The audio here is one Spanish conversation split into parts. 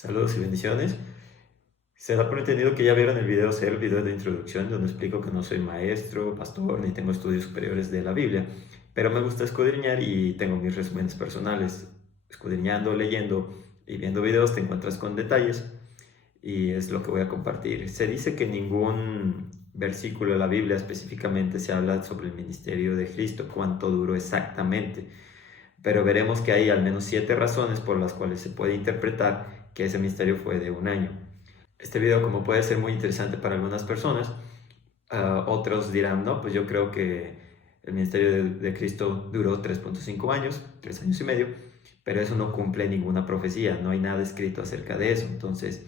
Saludos y bendiciones. Se da por entendido que ya vieron el video, el video de introducción, donde explico que no soy maestro, pastor, ni tengo estudios superiores de la Biblia, pero me gusta escudriñar y tengo mis resúmenes personales. Escudriñando, leyendo y viendo videos te encuentras con detalles y es lo que voy a compartir. Se dice que ningún versículo de la Biblia específicamente se habla sobre el ministerio de Cristo, cuánto duró exactamente, pero veremos que hay al menos 7 razones por las cuales se puede interpretar que ese ministerio fue de un año. Este video, como puede ser muy interesante para algunas personas, otros dirán, no, pues yo creo que el ministerio de Cristo duró 3.5 años, 3 años y medio, pero eso no cumple ninguna profecía, no hay nada escrito acerca de eso, entonces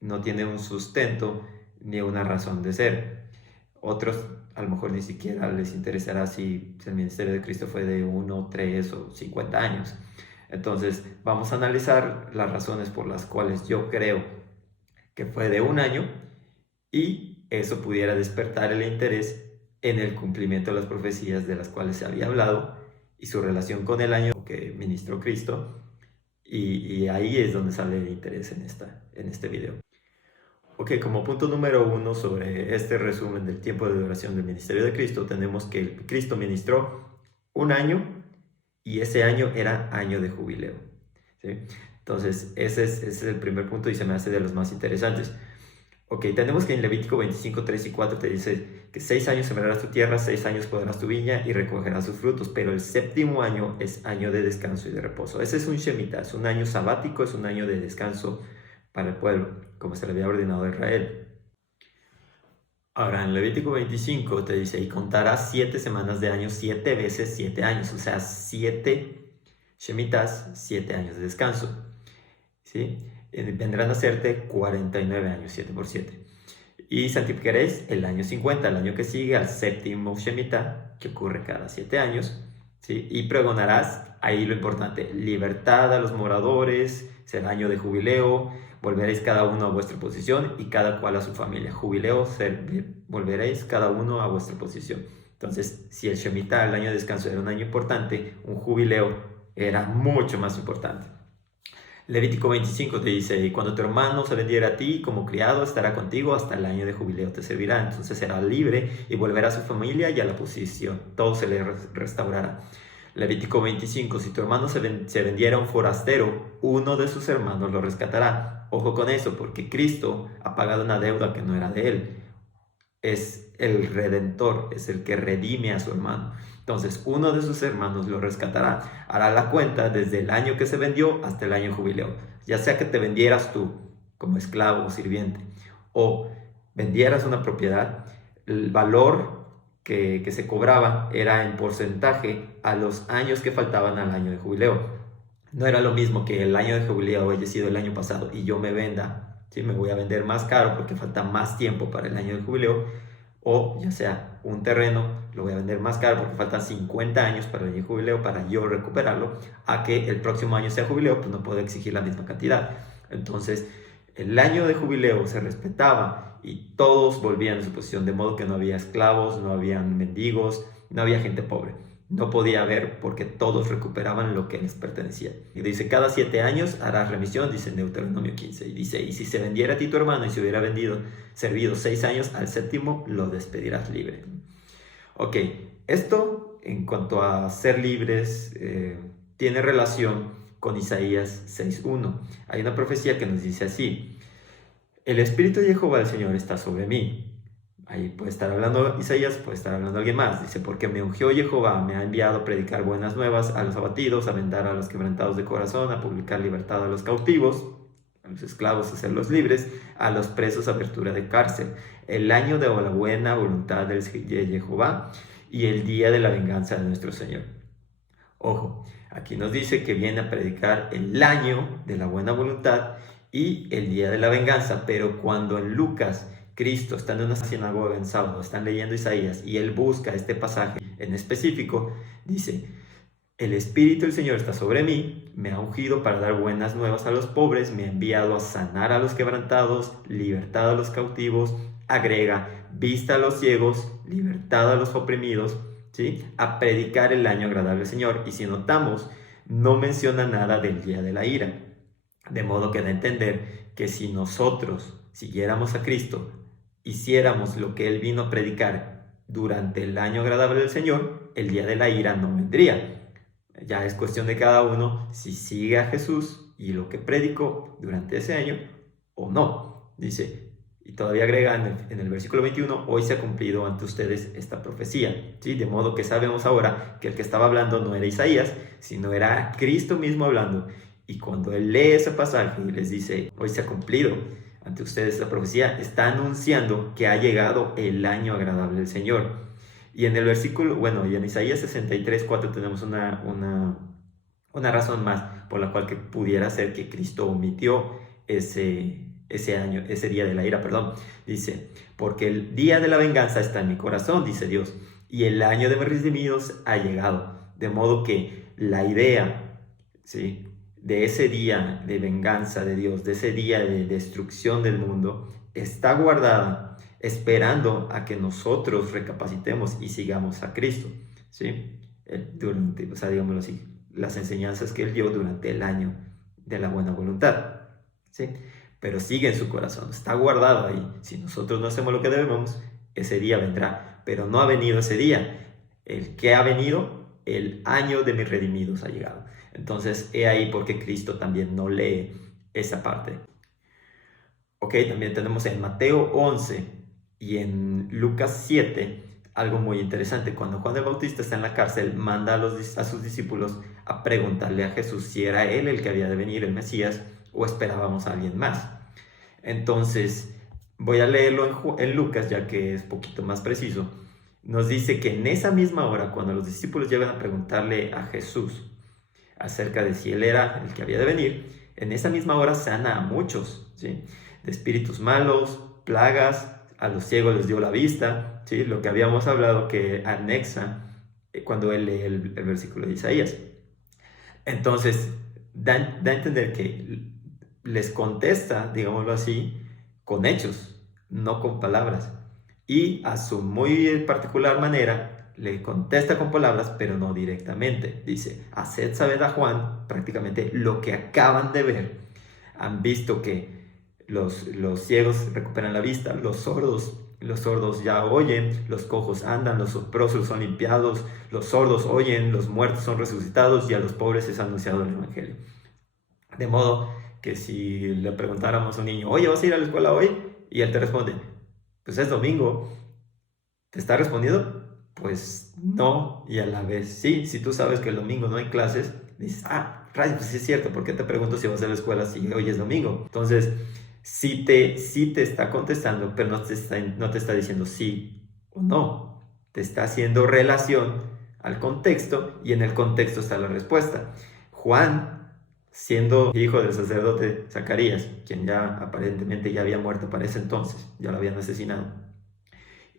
no tiene un sustento ni una razón de ser. Otros a lo mejor ni siquiera les interesará si el ministerio de Cristo fue de 1, 3 o 50 años. Entonces vamos a analizar las razones por las cuales yo creo que fue de un año y eso pudiera despertar el interés en el cumplimiento de las profecías de las cuales se había hablado y su relación con el año que ministró Cristo, y ahí es donde sale el interés en este video. Ok, como punto número 1 sobre este resumen del tiempo de duración del ministerio de Cristo, tenemos que Cristo ministró un año y ese año era año de jubileo, ¿sí? Entonces, ese es el primer punto y se me hace de los más interesantes. Ok, tenemos que en Levítico 25, 3 y 4 te dice que 6 años sembrarás tu tierra, 6 años podarás tu viña y recogerás sus frutos, pero el séptimo año es año de descanso y de reposo. Ese es un Shemitah, es un año sabático, es un año de descanso para el pueblo, como se le había ordenado a Israel. Ahora, en Levítico 25 te dice, y contarás 7 semanas de año, 7 veces 7 años, o sea, 7 Shemitahs, 7 años de descanso, ¿sí? Vendrán a hacerte 49 años, 7 por 7. Y santificaréis el año 50, el año que sigue al séptimo Shemitah, que ocurre cada 7 años, ¿sí? Y pregonarás, ahí lo importante, libertad a los moradores, será año de jubileo, volveréis cada uno a vuestra posición y cada cual a su familia. Jubileo, volveréis cada uno a vuestra posición. Entonces, si el Shemitah, el año de descanso, era un año importante, un jubileo era mucho más importante. Levítico 25 te dice, y cuando tu hermano se vendiera a ti como criado, estará contigo hasta el año de jubileo, te servirá. Entonces será libre y volverá a su familia y a la posición. Todo se le restaurará. Levítico 25, si tu hermano se vendiera a un forastero, uno de sus hermanos lo rescatará. Ojo con eso, porque Cristo ha pagado una deuda que no era de él. Es el redentor, es el que redime a su hermano. Entonces, uno de sus hermanos lo rescatará. Hará la cuenta desde el año que se vendió hasta el año jubileo. Ya sea que te vendieras tú como esclavo o sirviente o vendieras una propiedad, el valor que se cobraba era en porcentaje a los años que faltaban al año de jubileo. No era lo mismo que el año de jubileo haya sido el año pasado y yo me venda, ¿sí? Me voy a vender más caro porque falta más tiempo para el año de jubileo, o ya sea un terreno, lo voy a vender más caro porque faltan 50 años para el año de jubileo para yo recuperarlo, a que el próximo año sea jubileo, pues no puedo exigir la misma cantidad. Entonces, el año de jubileo se respetaba y todos volvían a su posición, de modo que no había esclavos, no había mendigos, no había gente pobre. No podía haber porque todos recuperaban lo que les pertenecía. Y dice, cada 7 años harás remisión, dice en Deuteronomio 15. Y dice, y si se vendiera a ti tu hermano y se hubiera servido 6 años, al séptimo lo despedirás libre. Ok, esto en cuanto a ser libres tiene relación con Isaías 6.1. Hay una profecía que nos dice así, el Espíritu de Jehová el Señor está sobre mí. Ahí puede estar hablando Isaías, puede estar hablando alguien más. Dice, porque me ungió Jehová, me ha enviado a predicar buenas nuevas a los abatidos, a vendar a los quebrantados de corazón, a publicar libertad a los cautivos, a los esclavos a hacerlos libres, a los presos abertura de cárcel, el año de la buena voluntad de Jehová y el día de la venganza de nuestro Señor. Ojo, aquí nos dice que viene a predicar el año de la buena voluntad y el día de la venganza, pero cuando en Lucas Cristo está en una sinagoga en sábado, están leyendo Isaías y él busca este pasaje en específico, dice, el Espíritu del Señor está sobre mí, me ha ungido para dar buenas nuevas a los pobres, me ha enviado a sanar a los quebrantados, libertad a los cautivos, agrega, vista a los ciegos, libertad a los oprimidos, ¿sí? A predicar el año agradable al Señor. Y si notamos, no menciona nada del día de la ira. De modo que da a entender que si nosotros siguiéramos a Cristo, hiciéramos lo que Él vino a predicar durante el año agradable del Señor, el día de la ira no vendría. Ya es cuestión de cada uno si sigue a Jesús y lo que predicó durante ese año o no. Dice, y todavía agrega en el versículo 21, hoy se ha cumplido ante ustedes esta profecía. ¿Sí? De modo que sabemos ahora que el que estaba hablando no era Isaías, sino era Cristo mismo hablando. Y cuando él lee ese pasaje y les dice, hoy se ha cumplido ante ustedes la profecía, está anunciando que ha llegado el año agradable del Señor. Y en el versículo, bueno, y en Isaías 63:4 tenemos una razón más por la cual que pudiera ser que Cristo omitió ese día de la ira, perdón. Dice, porque el día de la venganza está en mi corazón, dice Dios, y el año de mis redimidos ha llegado. De modo que la idea, ¿sí?, de ese día de venganza de Dios, de ese día de destrucción del mundo, está guardada esperando a que nosotros recapacitemos y sigamos a Cristo, ¿sí? Durante, o sea, digámoslo así, las enseñanzas que Él dio durante el año de la buena voluntad, ¿sí? Pero sigue en su corazón, está guardado ahí. Si nosotros no hacemos lo que debemos, ese día vendrá, pero no ha venido ese día. El que ha venido, el año de mis redimidos ha llegado. Entonces, he ahí porque Cristo también no lee esa parte. Ok, también tenemos en Mateo 11 y en Lucas 7 algo muy interesante. Cuando Juan el Bautista está en la cárcel, manda a sus discípulos a preguntarle a Jesús si era él el que había de venir, el Mesías, o esperábamos a alguien más. Entonces, voy a leerlo en Lucas, ya que es poquito más preciso. Nos dice que en esa misma hora, cuando los discípulos llegan a preguntarle a Jesús acerca de si él era el que había de venir, en esa misma hora sana a muchos, ¿sí?, de espíritus malos, plagas, a los ciegos les dio la vista, ¿sí?, lo que habíamos hablado que anexa cuando él lee el versículo de Isaías. Entonces, da a entender que les contesta, digámoslo así, con hechos, no con palabras. Y a su muy particular manera, le contesta con palabras, pero no directamente. Dice, haced saber a Juan prácticamente lo que acaban de ver. Han visto que los ciegos recuperan la vista, los sordos ya oyen, los cojos andan, los leprosos son limpiados, los sordos oyen, los muertos son resucitados y a los pobres es anunciado el evangelio. De modo que si le preguntáramos a un niño, oye, ¿vas a ir a la escuela hoy? Y él te responde, pues es domingo. ¿Te está respondiendo? Pues no, y a la vez sí. Si tú sabes que el domingo no hay clases, dices, rayos, pues sí es cierto, ¿por qué te pregunto si vas a la escuela si hoy es domingo? Entonces, sí te está contestando, pero no te está diciendo sí o no. Te está haciendo relación al contexto y en el contexto está la respuesta. Juan, siendo hijo del sacerdote Zacarías, quien ya aparentemente ya había muerto para ese entonces, ya lo habían asesinado,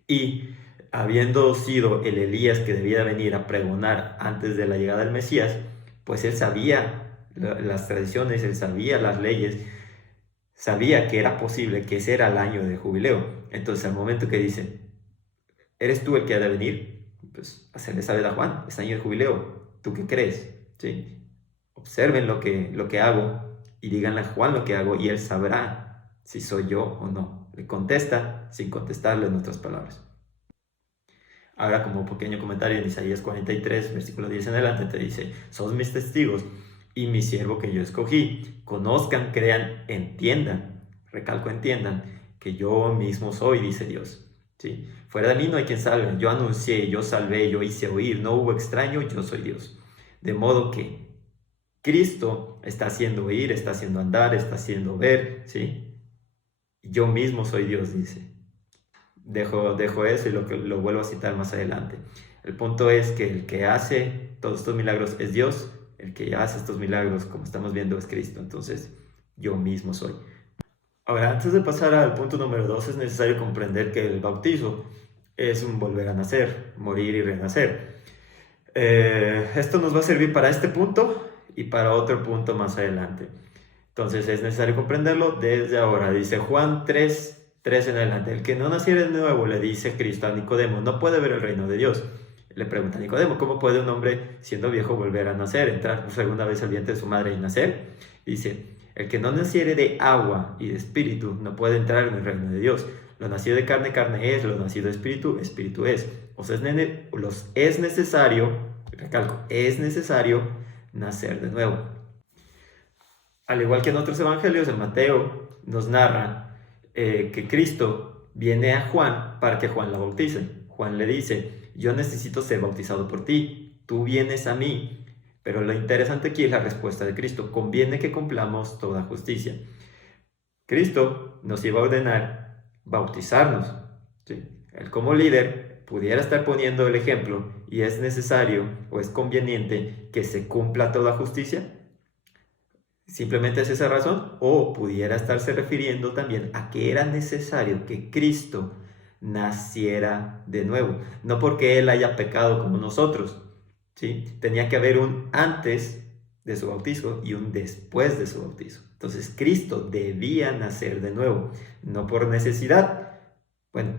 y habiendo sido el Elías que debía venir a pregonar antes de la llegada del Mesías, pues él sabía las tradiciones, él sabía las leyes, sabía que era posible, que ese era el año de jubileo. Entonces al momento que dice, ¿eres tú el que ha de venir? Pues hacerle saber a Juan, es año de jubileo, ¿tú qué crees? ¿Sí? Observen lo que hago y díganle a Juan lo que hago y él sabrá si soy yo o no. Le contesta sin contestarle en otras palabras. Ahora, como pequeño comentario, en Isaías 43, versículo 10 en adelante, te dice, sos mis testigos y mi siervo que yo escogí. Conozcan, crean, entiendan, recalco, entiendan, que yo mismo soy, dice Dios. ¿Sí? Fuera de mí no hay quien salve. Yo anuncié, yo salvé, yo hice oír, no hubo extraño, yo soy Dios. De modo que Cristo está haciendo oír, está haciendo andar, está haciendo ver, ¿sí? Yo mismo soy Dios, dice. Dejo eso y lo vuelvo a citar más adelante. El punto es que el que hace todos estos milagros es Dios, el que hace estos milagros, como estamos viendo, es Cristo. Entonces, yo mismo soy. Ahora, antes de pasar al punto número 2, es necesario comprender que el bautizo es un volver a nacer, morir y renacer. Esto nos va a servir para este punto y para otro punto más adelante. Entonces, es necesario comprenderlo desde ahora. Dice Juan 3 en adelante, el que no naciera de nuevo, le dice Cristo a Nicodemo, no puede ver el reino de Dios. Le pregunta a Nicodemo, ¿cómo puede un hombre siendo viejo volver a nacer, entrar por segunda vez al vientre de su madre y nacer? Dice, El que no naciere de agua y de espíritu no puede entrar en el reino de Dios. Lo nacido de carne, carne es, lo nacido de espíritu, espíritu es. Es necesario, recalco, es necesario nacer de nuevo. Al igual que en otros evangelios, en Mateo nos narra que Cristo viene a Juan para que Juan la bautice. Juan le dice, yo necesito ser bautizado por ti, tú vienes a mí. Pero lo interesante aquí es la respuesta de Cristo, conviene que cumplamos toda justicia. Cristo nos iba a ordenar bautizarnos. ¿Sí? Él como líder pudiera estar poniendo el ejemplo y es necesario o es conveniente que se cumpla toda justicia. Simplemente es esa razón, o pudiera estarse refiriendo también a que era necesario que Cristo naciera de nuevo, no porque Él haya pecado como nosotros, ¿sí? Tenía que haber un antes de su bautizo y un después de su bautizo. Entonces Cristo debía nacer de nuevo, no por necesidad, bueno,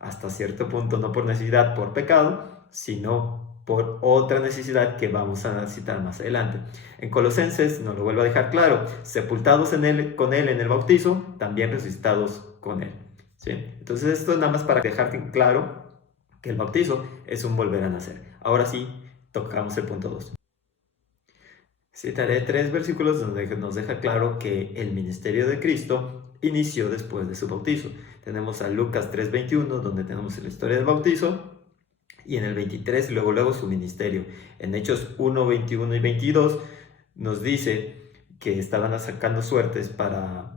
hasta cierto punto no por necesidad, por pecado, sino por otra necesidad que vamos a citar más adelante. En Colosenses nos lo vuelvo a dejar claro, sepultados con Él en el bautizo, también resucitados con Él. ¿Sí? Entonces esto es nada más para dejar claro que el bautizo es un volver a nacer. Ahora sí, tocamos el punto 2. Citaré 3 versículos donde nos deja claro que el ministerio de Cristo inició después de su bautizo. Tenemos a Lucas 3:21, donde tenemos la historia del bautizo, y en el 23 luego su ministerio. En Hechos 1, 21 y 22 nos dice que estaban sacando suertes para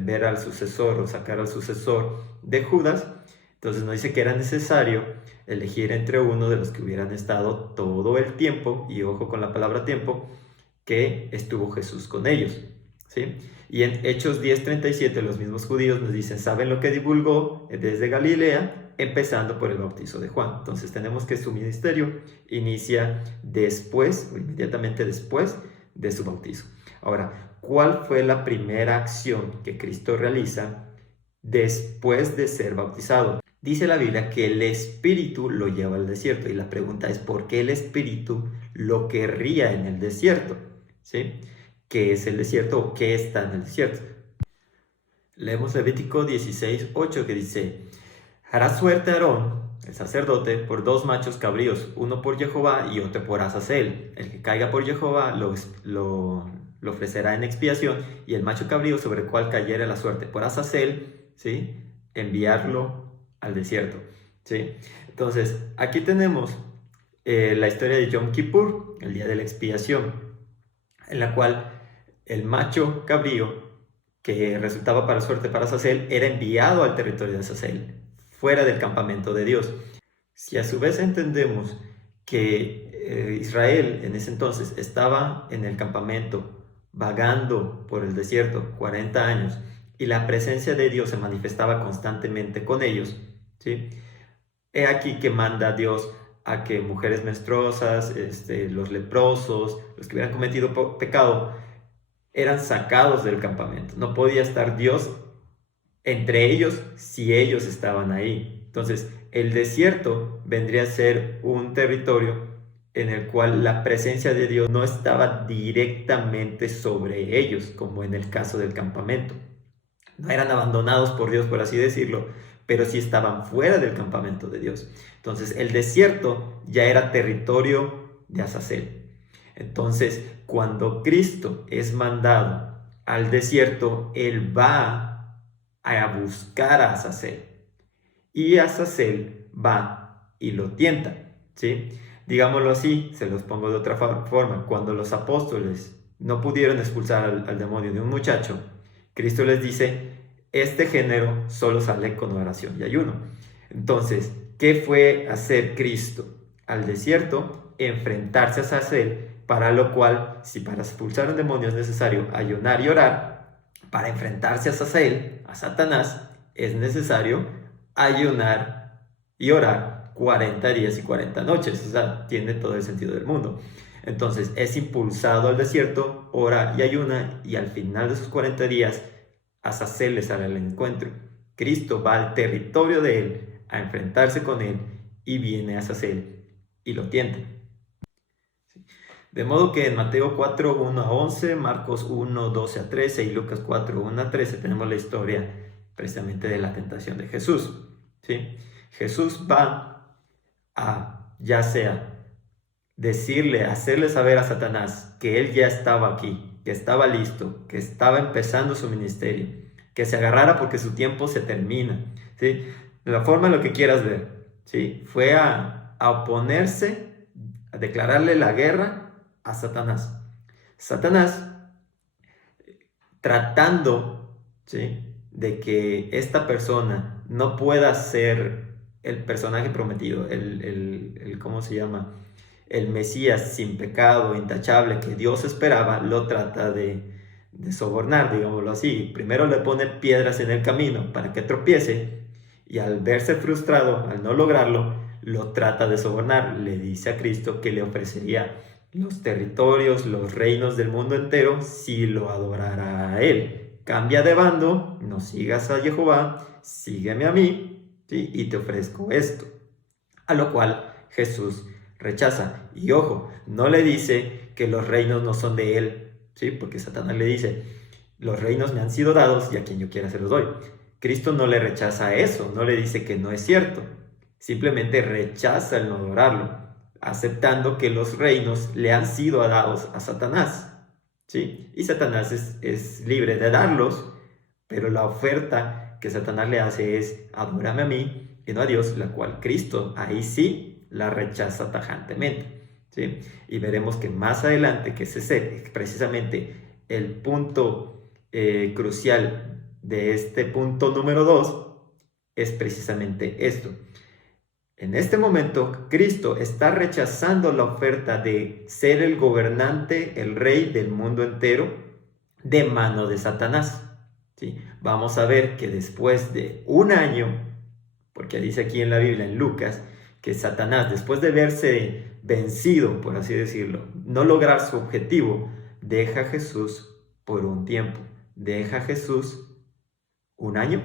ver al sucesor o sacar al sucesor de Judas. Entonces nos dice que era necesario elegir entre uno de los que hubieran estado todo el tiempo, y ojo con la palabra tiempo, que estuvo Jesús con ellos, ¿sí? Y en Hechos 10:37 los mismos judíos nos dicen, ¿saben lo que divulgó desde Galilea? Empezando por el bautizo de Juan. Entonces tenemos que su ministerio inicia después o inmediatamente después de su bautizo. Ahora, ¿cuál fue la primera acción que Cristo realiza después de ser bautizado? Dice la Biblia que el Espíritu lo lleva al desierto, y la pregunta es ¿por qué el Espíritu lo querría en el desierto? ¿Sí? ¿Qué es el desierto o qué está en el desierto? Leemos Levítico 16:8 que dice, hará suerte Aarón, el sacerdote, por 2 machos cabríos, uno por Jehová y otro por Azazel. El que caiga por Jehová lo ofrecerá en expiación, y el macho cabrío sobre el cual cayera la suerte por Azazel, ¿sí? Enviarlo al desierto, ¿sí? Entonces, aquí tenemos la historia de Yom Kippur, el día de la expiación, en la cual el macho cabrío que resultaba para suerte para Azazel era enviado al territorio de Azazel, fuera del campamento de Dios. Si a su vez entendemos que Israel en ese entonces estaba en el campamento, vagando por el desierto 40 años, y la presencia de Dios se manifestaba constantemente con ellos, ¿sí? He aquí que manda Dios a que mujeres menstruosas, los leprosos, los que hubieran cometido pecado, eran sacados del campamento. No podía estar Dios entre ellos si ellos estaban ahí. Entonces, el desierto vendría a ser un territorio en el cual la presencia de Dios no estaba directamente sobre ellos, como en el caso del campamento. No eran abandonados por Dios, por así decirlo, pero sí estaban fuera del campamento de Dios. Entonces, el desierto ya era territorio de Azazel. Entonces, cuando Cristo es mandado al desierto, Él va a buscar a Azazel. Y Azazel va y lo tienta, ¿sí? Digámoslo así, se los pongo de otra forma. Cuando los apóstoles no pudieron expulsar al demonio de un muchacho, Cristo les dice, este género solo sale con oración y ayuno. Entonces, ¿qué fue hacer Cristo al desierto? Enfrentarse a Azazel, para lo cual, si para expulsar un demonio es necesario ayunar y orar, para enfrentarse a Azazel, a Satanás, es necesario ayunar y orar 40 días y 40 noches. O sea, tiene todo el sentido del mundo. Entonces, es impulsado al desierto, ora y ayuna, y al final de sus 40 días, Azazel le sale al encuentro. Cristo va al territorio de él a enfrentarse con él, y viene Azazel y lo tienta. De modo que en Mateo 4, 1 a 11, Marcos 1, 12 a 13 y Lucas 4, 1 a 13 tenemos la historia precisamente de la tentación de Jesús. ¿Sí? Jesús va a, ya sea, decirle, hacerle saber a Satanás que él ya estaba aquí, que estaba listo, que estaba empezando su ministerio, que se agarrara porque su tiempo se termina. ¿Sí? De la forma en lo que quieras ver. ¿Sí? Fue a oponerse, a declararle la guerra a Satanás. Satanás tratando, ¿sí?, de que esta persona no pueda ser el personaje prometido, ¿cómo se llama? El Mesías sin pecado, intachable, que Dios esperaba, lo trata de sobornar, digámoslo así. Primero le pone piedras en el camino para que tropiece y al verse frustrado, al no lograrlo, lo trata de sobornar. Le dice a Cristo que le ofrecería los territorios, los reinos del mundo entero si lo adorara a él. Cambia de bando, no sigas a Jehová, sígueme a mí, ¿sí?, y te ofrezco esto. A lo cual Jesús rechaza. Y ojo, no le dice que los reinos no son de él, ¿sí?, porque Satanás le dice, los reinos me han sido dados y a quien yo quiera se los doy. Cristo no le rechaza eso, no le dice que no es cierto, simplemente rechaza el no adorarlo, aceptando que los reinos le han sido dados a Satanás, ¿sí? Y Satanás es libre de darlos, pero la oferta que Satanás le hace es, adórame a mí y no a Dios, la cual Cristo ahí sí la rechaza tajantemente, ¿sí? Y veremos que más adelante, que ese es precisamente el punto crucial de este punto número 2, es precisamente esto. En este momento, Cristo está rechazando la oferta de ser el gobernante, el rey del mundo entero, de mano de Satanás. ¿Sí? Vamos a ver que después de un año, porque dice aquí en la Biblia, en Lucas, que Satanás, después de verse vencido, por así decirlo, no lograr su objetivo, deja a Jesús por un tiempo. Deja a Jesús un año.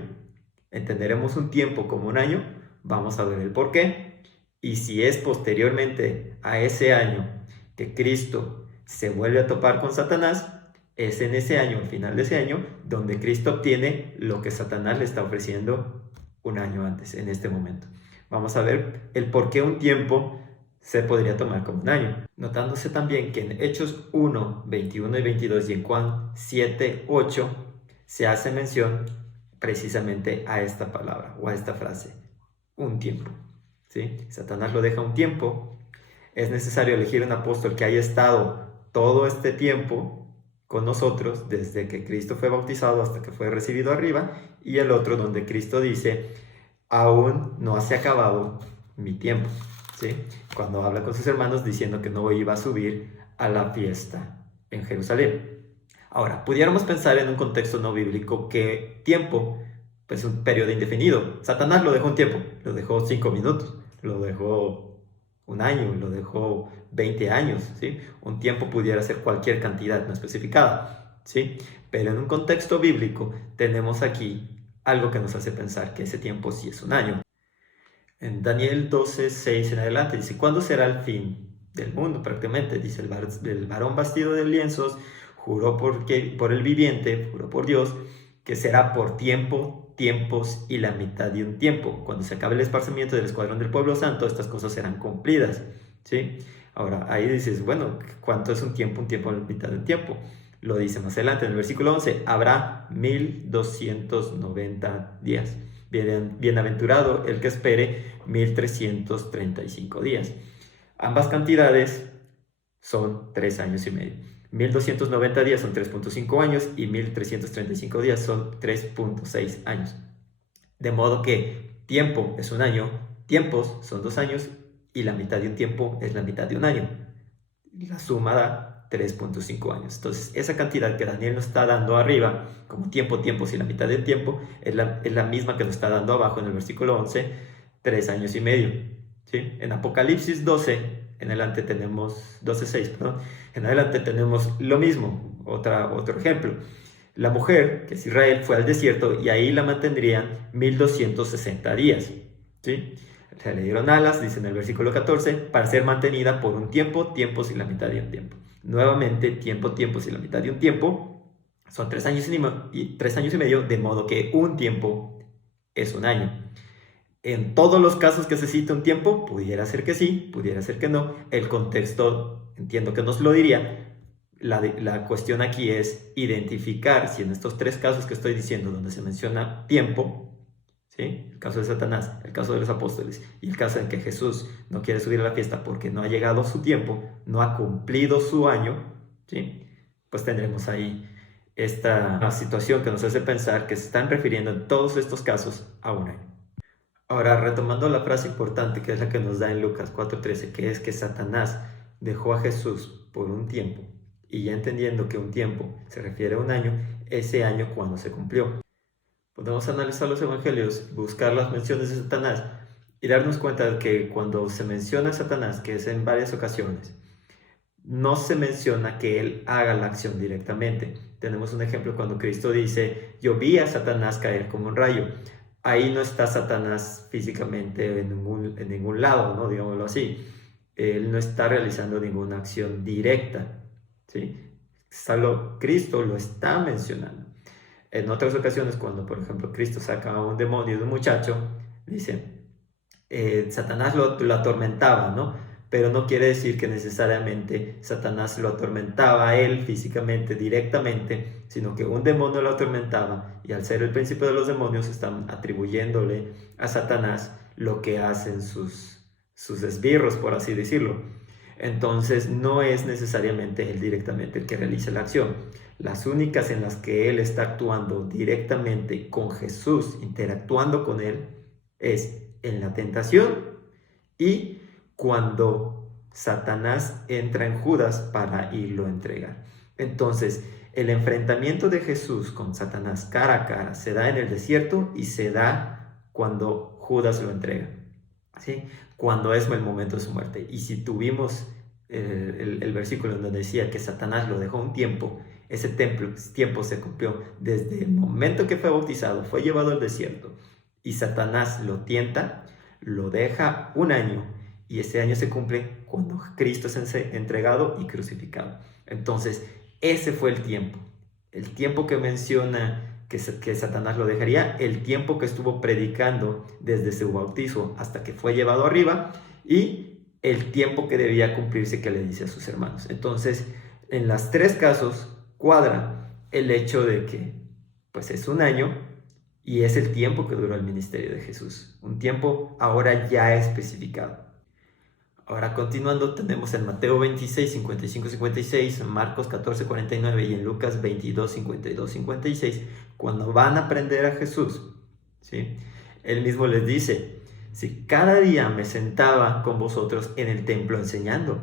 Entenderemos un tiempo como un año. Vamos a ver el por qué. Y si es posteriormente a ese año que Cristo se vuelve a topar con Satanás, es en ese año, al final de ese año, donde Cristo obtiene lo que Satanás le está ofreciendo un año antes, en este momento. Vamos a ver el por qué un tiempo se podría tomar como un año. Notándose también que en Hechos 1, 21 y 22 y en Juan 7, 8 se hace mención precisamente a esta palabra o a esta frase, un tiempo. ¿Sí? Satanás lo deja un tiempo. Es necesario elegir un apóstol que haya estado todo este tiempo con nosotros, desde que Cristo fue bautizado hasta que fue recibido arriba, y el otro donde Cristo dice, aún no se ha acabado mi tiempo, ¿sí? Cuando habla con sus hermanos diciendo que no iba a subir a la fiesta en Jerusalén. Ahora, pudiéramos pensar en un contexto no bíblico que tiempo, pues un periodo indefinido. Satanás lo dejó un tiempo, lo dejó 5 minutos, lo dejó un año, lo dejó 20 años, ¿sí? Un tiempo pudiera ser cualquier cantidad no especificada, ¿sí? Pero en un contexto bíblico tenemos aquí algo que nos hace pensar que ese tiempo sí es un año. En Daniel 12, 6 en adelante dice, ¿cuándo será el fin del mundo? Prácticamente dice, el varón vestido de lienzos juró por el viviente, juró por Dios, que será por tiempo, tiempos y la mitad de un tiempo. Cuando se acabe el esparcimiento del escuadrón del pueblo santo, estas cosas serán cumplidas, ¿sí? Ahora, ahí dices, bueno, ¿cuánto es un tiempo? Un tiempo, la mitad de un tiempo. Lo dice más adelante en el versículo 11, habrá 1290 días. Bienaventurado el que espere 1335 días. Ambas cantidades son 3 años y medio. 1290 días son 3.5 años y 1335 días son 3.6 años. De modo que tiempo es un año, tiempos son 2 años y la mitad de un tiempo es la mitad de un año. La suma da 3.5 años. Entonces, esa cantidad que Daniel nos está dando arriba, como tiempo, tiempos y la mitad del tiempo, es la misma que nos está dando abajo en el versículo 11, 3 años y medio. ¿Sí? En Apocalipsis 12, en adelante tenemos, 12:6, perdón, en adelante tenemos lo mismo, otro ejemplo. La mujer, que es Israel, fue al desierto y ahí la mantendrían 1260 días. ¿Sí? Se le dieron alas, dice en el versículo 14, para ser mantenida por un tiempo, tiempos y la mitad de un tiempo. Nuevamente, tiempo, si la mitad de un tiempo son 3 años y medio, de modo que un tiempo es un año. En todos los casos que se cita un tiempo, pudiera ser que sí, pudiera ser que no. El contexto entiendo que nos lo diría. La cuestión aquí es identificar si en estos 3 casos que estoy diciendo, donde se menciona tiempo, ¿sí? El caso de Satanás, el caso de los apóstoles y el caso en que Jesús no quiere subir a la fiesta porque no ha llegado su tiempo, no ha cumplido su año, ¿sí? Pues tendremos ahí esta situación que nos hace pensar que se están refiriendo en todos estos casos a un año. Ahora, retomando la frase importante que es la que nos da en Lucas 4:13, que es que Satanás dejó a Jesús por un tiempo, y ya entendiendo que un tiempo se refiere a un año, ese año cuando se cumplió. Podemos analizar los evangelios, buscar las menciones de Satanás y darnos cuenta de que cuando se menciona a Satanás, que es en varias ocasiones, no se menciona que él haga la acción directamente. Tenemos un ejemplo cuando Cristo dice, yo vi a Satanás caer como un rayo. Ahí no está Satanás físicamente en ningún lado, ¿no? Digámoslo así. Él no está realizando ninguna acción directa, ¿sí? Solo Cristo lo está mencionando. En otras ocasiones, cuando por ejemplo Cristo saca a un demonio de un muchacho, dice, Satanás lo atormentaba, ¿no? Pero no quiere decir que necesariamente Satanás lo atormentaba a él físicamente, directamente, sino que un demonio lo atormentaba, y al ser el príncipe de los demonios están atribuyéndole a Satanás lo que hacen sus esbirros, por así decirlo. Entonces no es necesariamente él directamente el que realiza la acción. Las únicas en las que él está actuando directamente con Jesús, interactuando con él, es en la tentación y cuando Satanás entra en Judas para irlo a entregar. Entonces, el enfrentamiento de Jesús con Satanás cara a cara se da en el desierto y se da cuando Judas lo entrega, ¿sí? Cuando es el momento de su muerte. Y si tuvimos el versículo en donde decía que Satanás lo dejó un tiempo, ese tiempo se cumplió desde el momento que fue bautizado, fue llevado al desierto y Satanás lo tienta, lo deja un año y ese año se cumple cuando Cristo es entregado y crucificado. Entonces, ese fue el tiempo que menciona que Satanás lo dejaría, el tiempo que estuvo predicando desde su bautizo hasta que fue llevado arriba y el tiempo que debía cumplirse que le dice a sus hermanos. Entonces, en los 3 casos cuadra el hecho de que pues es un año y es el tiempo que duró el ministerio de Jesús. Un tiempo ahora ya especificado. Ahora continuando, tenemos en Mateo 26, 55, 56, en Marcos 14, 49 y en Lucas 22, 52, 56, cuando van a prender a Jesús, ¿sí? Él mismo les dice, si cada día me sentaba con vosotros en el templo enseñando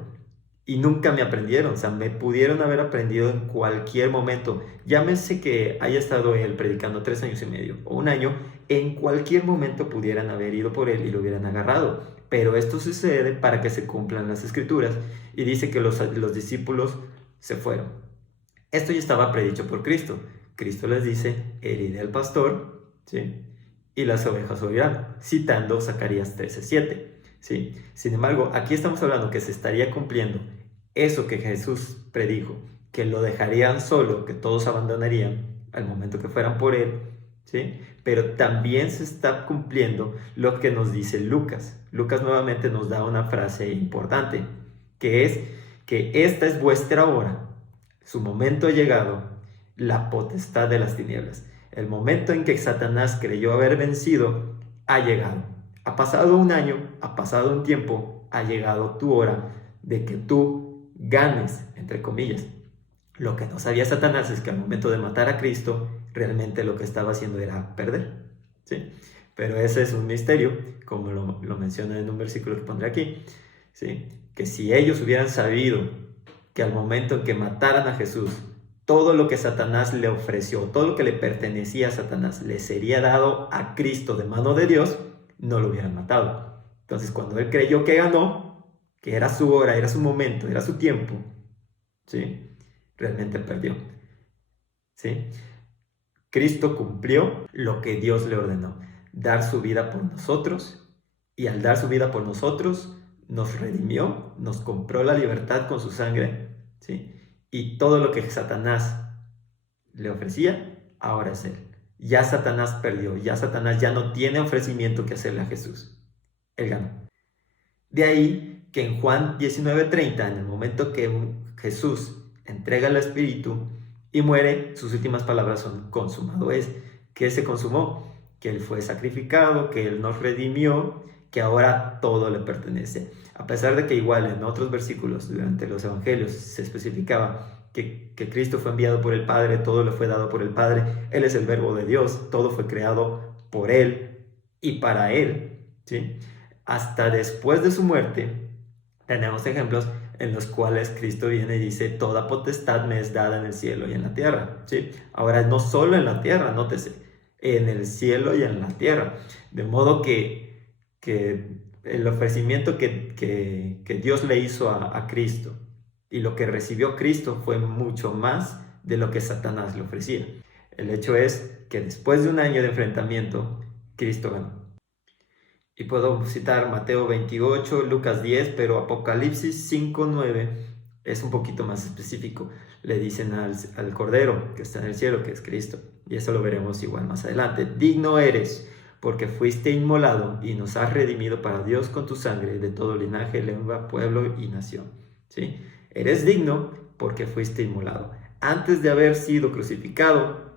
y nunca me aprendieron, o sea, me pudieron haber aprendido en cualquier momento, llámese que haya estado él predicando 3 años y medio o un año, en cualquier momento pudieran haber ido por él y lo hubieran agarrado, pero esto sucede para que se cumplan las escrituras, y dice que los discípulos se fueron. Esto ya estaba predicho por Cristo. Cristo les dice, heriré al pastor, ¿sí? Y las ovejas oirán, citando Zacarías 13:7. ¿Sí? Sin embargo, aquí estamos hablando que se estaría cumpliendo eso que Jesús predijo, que lo dejarían solo, que todos abandonarían al momento que fueran por él, ¿sí? Pero también se está cumpliendo lo que nos dice Lucas. Lucas nuevamente nos da una frase importante, que es que esta es vuestra hora, su momento ha llegado, la potestad de las tinieblas. El momento en que Satanás creyó haber vencido ha llegado. Ha pasado un año, ha pasado un tiempo, ha llegado tu hora de que tú ganes, entre comillas. Lo que no sabía Satanás es que al momento de matar a Cristo, realmente lo que estaba haciendo era perder, ¿sí? Pero ese es un misterio, como lo menciona en un versículo que pondré aquí, ¿sí? Que si ellos hubieran sabido que al momento en que mataran a Jesús, todo lo que Satanás le ofreció, todo lo que le pertenecía a Satanás, le sería dado a Cristo de mano de Dios, no lo hubieran matado. Entonces, cuando él creyó que ganó, que era su hora, era su momento, era su tiempo, ¿sí? Realmente perdió, ¿sí? Cristo cumplió lo que Dios le ordenó, dar su vida por nosotros, y al dar su vida por nosotros, nos redimió, nos compró la libertad con su sangre, ¿sí? Y todo lo que Satanás le ofrecía, ahora es él. Ya Satanás perdió, ya Satanás ya no tiene ofrecimiento que hacerle a Jesús. Él ganó. De ahí que en Juan 19:30, en el momento que Jesús entrega el Espíritu y muere, sus últimas palabras son: consumado es. ¿Qué se consumó? Que Él fue sacrificado, que Él nos redimió, que ahora todo le pertenece. A pesar de que igual en otros versículos durante los evangelios se especificaba que Cristo fue enviado por el Padre, todo le fue dado por el Padre, Él es el verbo de Dios, todo fue creado por Él y para Él, ¿sí? Hasta después de su muerte, tenemos ejemplos en los cuales Cristo viene y dice: toda potestad me es dada en el cielo y en la tierra, ¿sí? Ahora, no solo en la tierra, nótese, en el cielo y en la tierra. De modo que el ofrecimiento que Dios le hizo a Cristo y lo que recibió Cristo fue mucho más de lo que Satanás le ofrecía. El hecho es que después de un año de enfrentamiento, Cristo ganó. Y puedo citar Mateo 28, Lucas 10, pero Apocalipsis 5:9 es un poquito más específico. Le dicen al Cordero que está en el cielo, que es Cristo, y eso lo veremos igual más adelante: digno eres, porque fuiste inmolado y nos has redimido para Dios con tu sangre de todo linaje, lengua, pueblo y nación. ¿Sí? Eres digno porque fuiste inmolado. Antes de haber sido crucificado,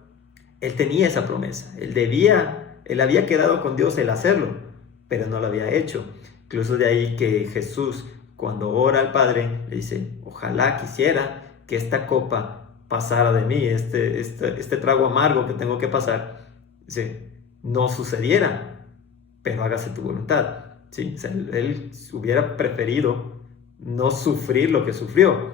Él tenía esa promesa. Él había quedado con Dios el hacerlo, pero no lo había hecho. Incluso de ahí que Jesús, cuando ora al Padre, le dice: ojalá quisiera que esta copa pasara de mí, este trago amargo que tengo que pasar, dice, no sucediera, pero hágase tu voluntad. ¿Sí? O sea, él hubiera preferido no sufrir lo que sufrió,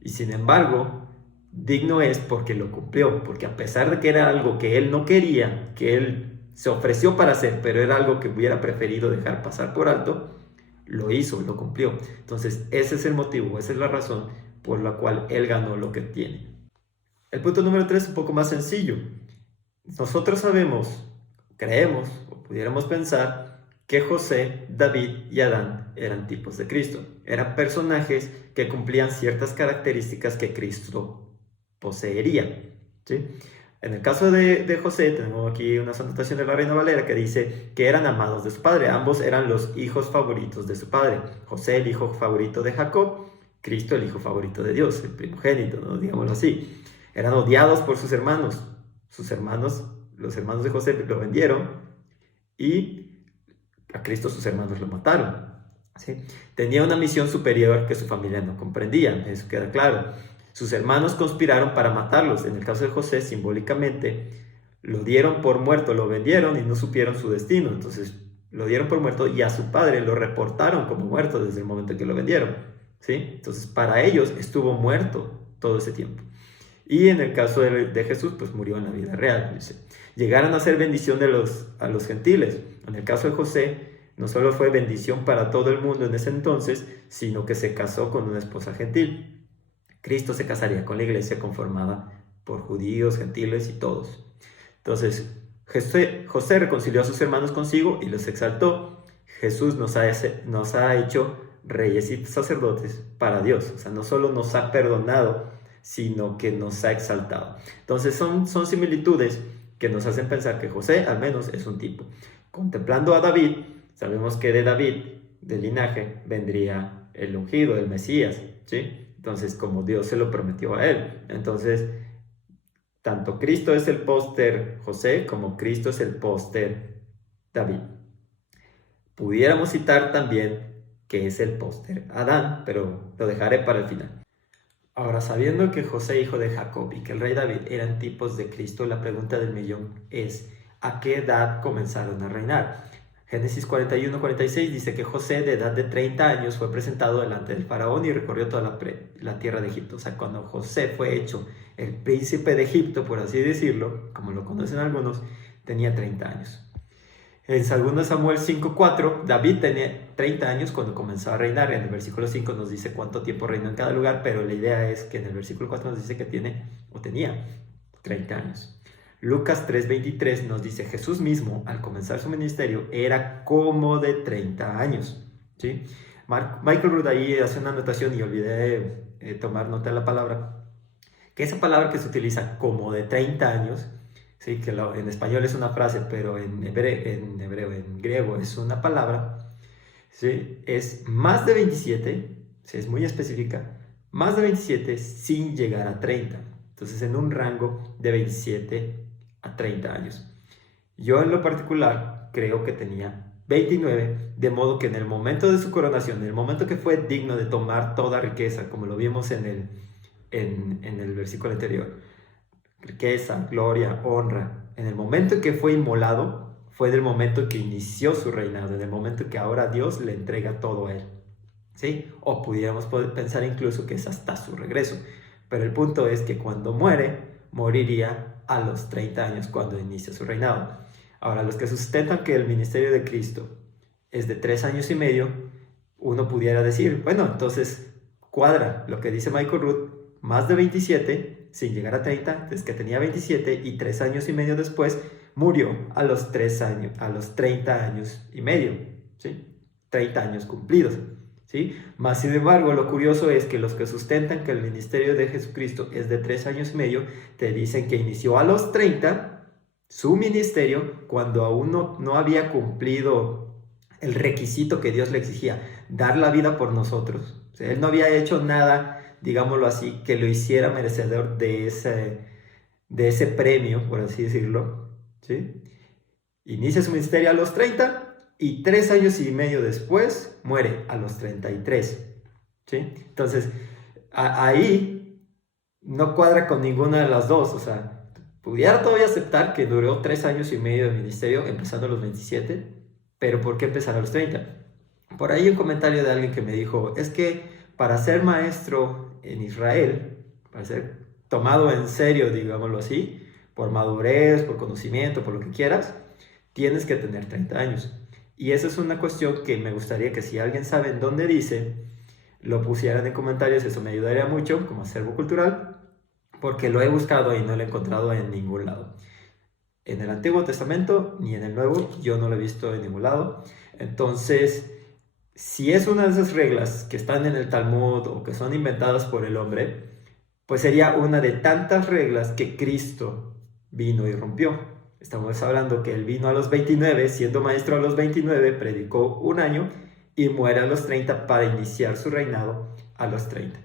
y sin embargo, digno es porque lo cumplió, porque a pesar de que era algo que él no quería, que él se ofreció para hacer, pero era algo que hubiera preferido dejar pasar por alto, lo hizo, lo cumplió. Entonces, ese es el motivo, esa es la razón por la cual él ganó lo que tiene. El punto número 3 es un poco más sencillo. Nosotros sabemos, creemos, o pudiéramos pensar, que José, David y Adán eran tipos de Cristo. Eran personajes que cumplían ciertas características que Cristo poseería, ¿sí? En el caso de José, tenemos aquí unas anotaciones de la Reina Valera que dice que eran amados de su padre. Ambos eran los hijos favoritos de su padre. José, el hijo favorito de Jacob; Cristo, el hijo favorito de Dios, el primogénito, ¿no? Digámoslo así. Eran odiados por sus hermanos. Los hermanos de José lo vendieron, y a Cristo sus hermanos lo mataron, ¿sí? Tenía una misión superior que su familia no comprendía, eso queda claro. Sus hermanos conspiraron para matarlos. En el caso de José, simbólicamente, lo dieron por muerto, lo vendieron y no supieron su destino. Entonces, lo dieron por muerto y a su padre lo reportaron como muerto desde el momento en que lo vendieron, ¿sí? Entonces, para ellos estuvo muerto todo ese tiempo. Y en el caso de Jesús, pues murió en la vida real, dice. Llegaron a ser bendición a los gentiles. En el caso de José, no solo fue bendición para todo el mundo en ese entonces, sino que se casó con una esposa gentil. Cristo se casaría con la iglesia conformada por judíos, gentiles y todos. Entonces, José reconcilió a sus hermanos consigo y los exaltó. Jesús nos ha hecho reyes y sacerdotes para Dios. O sea, no solo nos ha perdonado, sino que nos ha exaltado. Entonces, son similitudes que nos hacen pensar que José, al menos, es un tipo. Contemplando a David, sabemos que de David, del linaje, vendría el ungido, el Mesías, ¿sí? Entonces, como Dios se lo prometió a él. Entonces, tanto Cristo es el póster José, como Cristo es el póster David. Pudiéramos citar también que es el póster Adán, pero lo dejaré para el final. Ahora, sabiendo que José, hijo de Jacob, y que el rey David eran tipos de Cristo, la pregunta del millón es: ¿a qué edad comenzaron a reinar? Génesis 41-46 dice que José, de edad de 30 años, fue presentado delante del faraón y recorrió toda la tierra de Egipto. O sea, cuando José fue hecho el príncipe de Egipto, por así decirlo, como lo conocen algunos, tenía 30 años. En 2 Samuel 5:4, David tenía 30 años cuando comenzó a reinar. En el versículo 5 nos dice cuánto tiempo reinó en cada lugar, pero la idea es que en el versículo 4 nos dice que tenía 30 años. Lucas 3:23 nos dice: Jesús mismo, al comenzar su ministerio, era como de 30 años, ¿sí? Michael Rood ahí hace una anotación y olvidé tomar nota de la palabra, que esa palabra que se utiliza como de 30 años, ¿sí? Que en español es una frase, pero en griego es una palabra, ¿sí? Es más de 27, ¿sí? Es muy específica, más de 27 sin llegar a 30. Entonces, en un rango de 27 a 30 años. Yo en lo particular creo que tenía 29, de modo que en el momento de su coronación, en el momento que fue digno de tomar toda riqueza, como lo vimos en el versículo anterior, riqueza, gloria, honra, en el momento en que fue inmolado, fue del momento en que inició su reinado, en el momento en que ahora Dios le entrega todo a él. ¿Sí? O pudiéramos pensar incluso que es hasta su regreso. Pero el punto es que cuando muere, moriría a los 30 años cuando inicia su reinado. Ahora, los que sustentan que el ministerio de Cristo es de 3 años y medio, uno pudiera decir, bueno, entonces cuadra lo que dice Michael Rood, más de 27, sin llegar a 30, es que tenía 27 y 3 años y medio después murió a los 3 años, a los 30 años y medio, ¿sí? 30 años cumplidos, ¿sí? Más sin embargo, lo curioso es que los que sustentan que el ministerio de Jesucristo es de 3 años y medio, te dicen que inició a los 30 su ministerio cuando aún no había cumplido el requisito que Dios le exigía, dar la vida por nosotros. O sea, él no había hecho nada, digámoslo así, que lo hiciera merecedor de ese premio, por así decirlo, ¿sí? Inicia su ministerio a los 30 y 3 años y medio después muere a los 33, ¿sí? Entonces, ahí no cuadra con ninguna de las dos, o sea, pudiera todavía aceptar que duró 3 años y medio de ministerio, empezando a los 27, pero ¿por qué empezar a los 30? Por ahí un comentario de alguien que me dijo, es que para ser maestro en Israel, para ser tomado en serio, digámoslo así, por madurez, por conocimiento, por lo que quieras, tienes que tener 30 años. Y esa es una cuestión que me gustaría que si alguien sabe en dónde dice, lo pusieran en comentarios, eso me ayudaría mucho como acervo cultural, porque lo he buscado y no lo he encontrado en ningún lado. En el Antiguo Testamento ni en el Nuevo, yo no lo he visto en ningún lado. Entonces, si es una de esas reglas que están en el Talmud o que son inventadas por el hombre, pues sería una de tantas reglas que Cristo vino y rompió. Estamos hablando que él vino a los 29, siendo maestro a los 29, predicó un año y muere a los 30 para iniciar su reinado a los 30.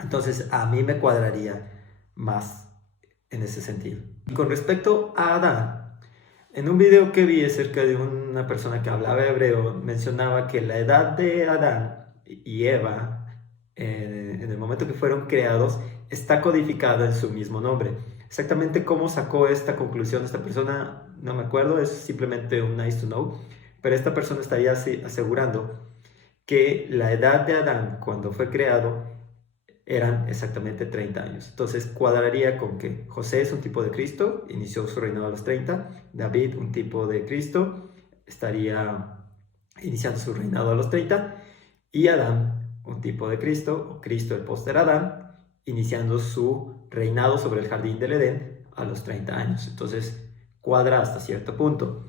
Entonces, a mí me cuadraría más en ese sentido. Y con respecto a Adán, en un video que vi acerca de una persona que hablaba hebreo, mencionaba que la edad de Adán y Eva, en el momento que fueron creados, está codificada en su mismo nombre. Exactamente cómo sacó esta conclusión esta persona, no me acuerdo, es simplemente un nice to know, pero esta persona estaría asegurando que la edad de Adán cuando fue creado eran exactamente 30 años. Entonces cuadraría con que José es un tipo de Cristo, inició su reinado a los 30, David un tipo de Cristo, estaría iniciando su reinado a los 30, y Adán un tipo de Cristo, o Cristo el póster Adán, iniciando su reinado sobre el jardín del Edén a los 30 años. Entonces cuadra hasta cierto punto.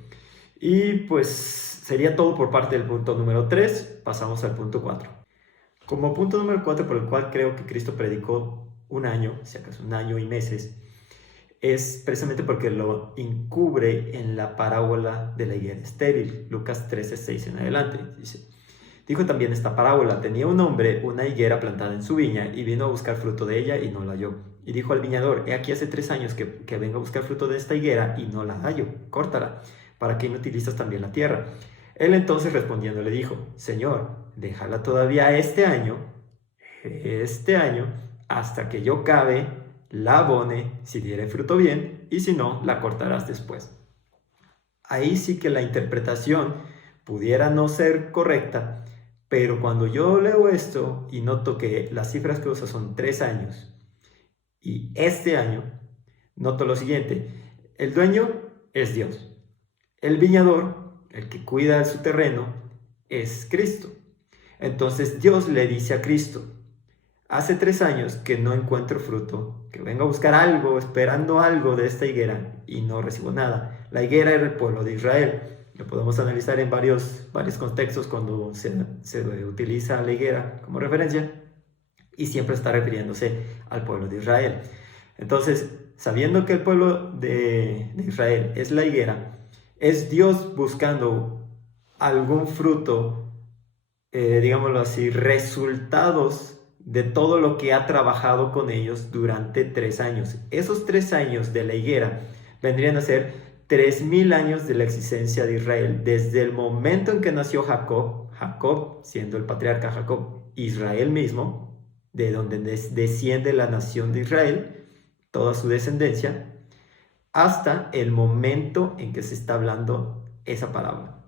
Y pues sería todo por parte del punto número 3, pasamos al punto 4. Como punto número 4, por el cual creo que Cristo predicó un año, si acaso un año y meses, es precisamente porque lo encubre en la parábola de la higuera estéril, Lucas 13, 6 en adelante. Dijo también esta parábola: tenía un hombre una higuera plantada en su viña y vino a buscar fruto de ella y no la halló. Y dijo al viñador: he aquí hace 3 años que vengo a buscar fruto de esta higuera y no la hallo, córtala, ¿para qué inutilizas también la tierra? Él entonces respondiendo le dijo: Señor, déjala todavía este año, hasta que yo cabe, la abone, si diere fruto bien, y si no, la cortarás después. Ahí sí que la interpretación pudiera no ser correcta, pero cuando yo leo esto y noto que las cifras que usa son 3 años y este año, noto lo siguiente: el dueño es Dios, el viñador, el que cuida su terreno, es Cristo. Entonces Dios le dice a Cristo: hace 3 años que no encuentro fruto, que vengo a buscar algo, esperando algo de esta higuera y no recibo nada. La higuera era el pueblo de Israel. Lo podemos analizar en varios contextos cuando se utiliza la higuera como referencia y siempre está refiriéndose al pueblo de Israel. Entonces, sabiendo que el pueblo de Israel es la higuera, es Dios buscando algún fruto, digámoslo así, resultados de todo lo que ha trabajado con ellos durante 3 años. Esos 3 años de la higuera vendrían a ser 3000 años de la existencia de Israel, desde el momento en que nació Jacob siendo el patriarca Jacob, Israel mismo, de donde desciende la nación de Israel, toda su descendencia, hasta el momento en que se está hablando esa parábola,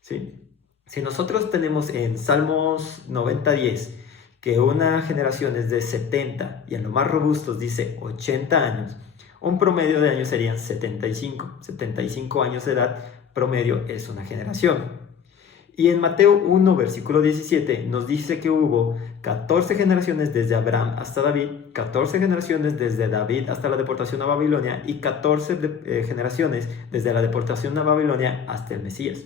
¿sí? Si nosotros tenemos en Salmos 90:10 que una generación es de 70 y en los más robustos dice 80 años, un promedio de años serían 75 años de edad promedio es una generación. Y en Mateo 1, versículo 17, nos dice que hubo 14 generaciones desde Abraham hasta David, 14 generaciones desde David hasta la deportación a Babilonia y 14 generaciones desde la deportación a Babilonia hasta el Mesías.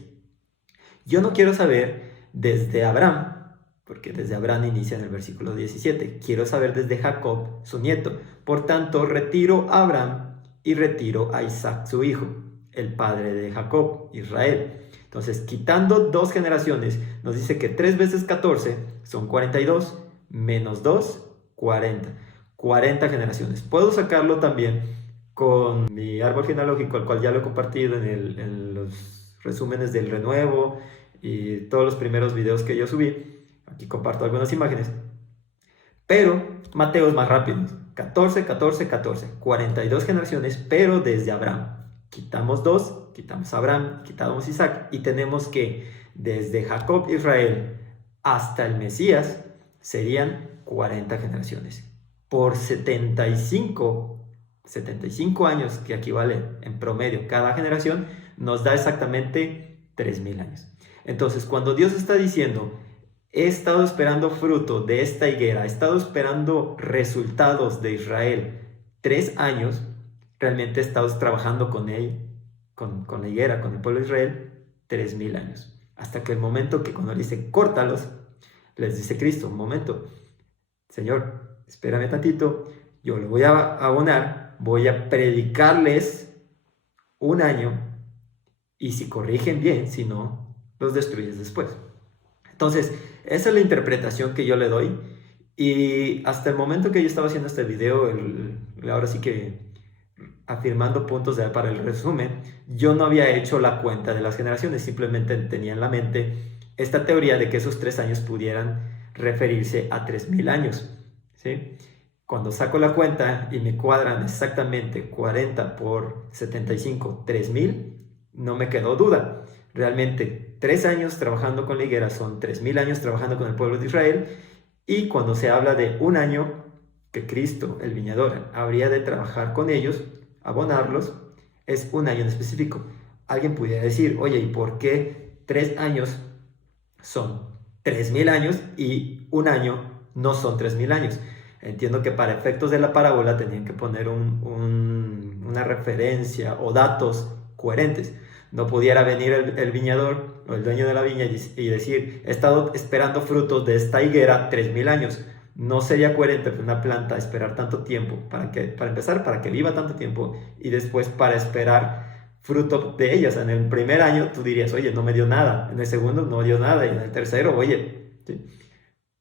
Yo no quiero saber desde Abraham, porque desde Abraham inicia en el versículo 17. Quiero saber desde Jacob, su nieto. Por tanto, retiro a Abraham y retiro a Isaac, su hijo, el padre de Jacob, Israel. Entonces, quitando 2 generaciones, nos dice que 3 veces 14 son 42, menos 2, 40. 40 generaciones. Puedo sacarlo también con mi árbol genealógico, el cual ya lo he compartido en los resúmenes del Renuevo y todos los primeros videos que yo subí. Aquí comparto algunas imágenes. Pero Mateo es más rápido. 14, 14, 14. 42 generaciones, pero desde Abraham. Quitamos 2, quitamos a Abraham, quitamos a Isaac y tenemos que desde Jacob, Israel, hasta el Mesías serían 40 generaciones. Por 75 años, que equivale en promedio cada generación, nos da exactamente 3000 años. Entonces, cuando Dios está diciendo, he estado esperando fruto de esta higuera, he estado esperando resultados de Israel 3 años, realmente estamos trabajando con él, con la higuera, con el pueblo de Israel, 3000 años. Hasta que el momento que cuando le dice, córtalos, les dice Cristo, un momento, Señor, espérame tantito, yo lo voy a abonar, voy a predicarles 1 año, y si corrigen bien, si no, los destruyes después. Entonces, esa es la interpretación que yo le doy, y hasta el momento que yo estaba haciendo este video, ahora sí que afirmando puntos para el resumen, yo no había hecho la cuenta de las generaciones, simplemente tenía en la mente esta teoría de que esos 3 años pudieran referirse a 3000 años, ¿sí? Cuando saco la cuenta y me cuadran exactamente 40 por 75, 3000, no me quedó duda. Realmente 3 años trabajando con la higuera son 3000 años trabajando con el pueblo de Israel, y cuando se habla de 1 año que Cristo, el viñador, habría de trabajar con ellos, abonarlos, es 1 año en específico. Alguien pudiera decir, oye, ¿y por qué 3 años son 3000 años y 1 año no son 3000 años? Entiendo que para efectos de la parábola tenían que poner una referencia o datos coherentes. No pudiera venir el viñador o el dueño de la viña y decir, he estado esperando frutos de esta higuera 3000 años. No sería coherente para una planta esperar tanto tiempo, para empezar, para que viva tanto tiempo, y después para esperar fruto de ellas. En el primer año tú dirías, oye, no me dio nada, en el segundo no dio nada, y en el tercero, oye, ¿sí?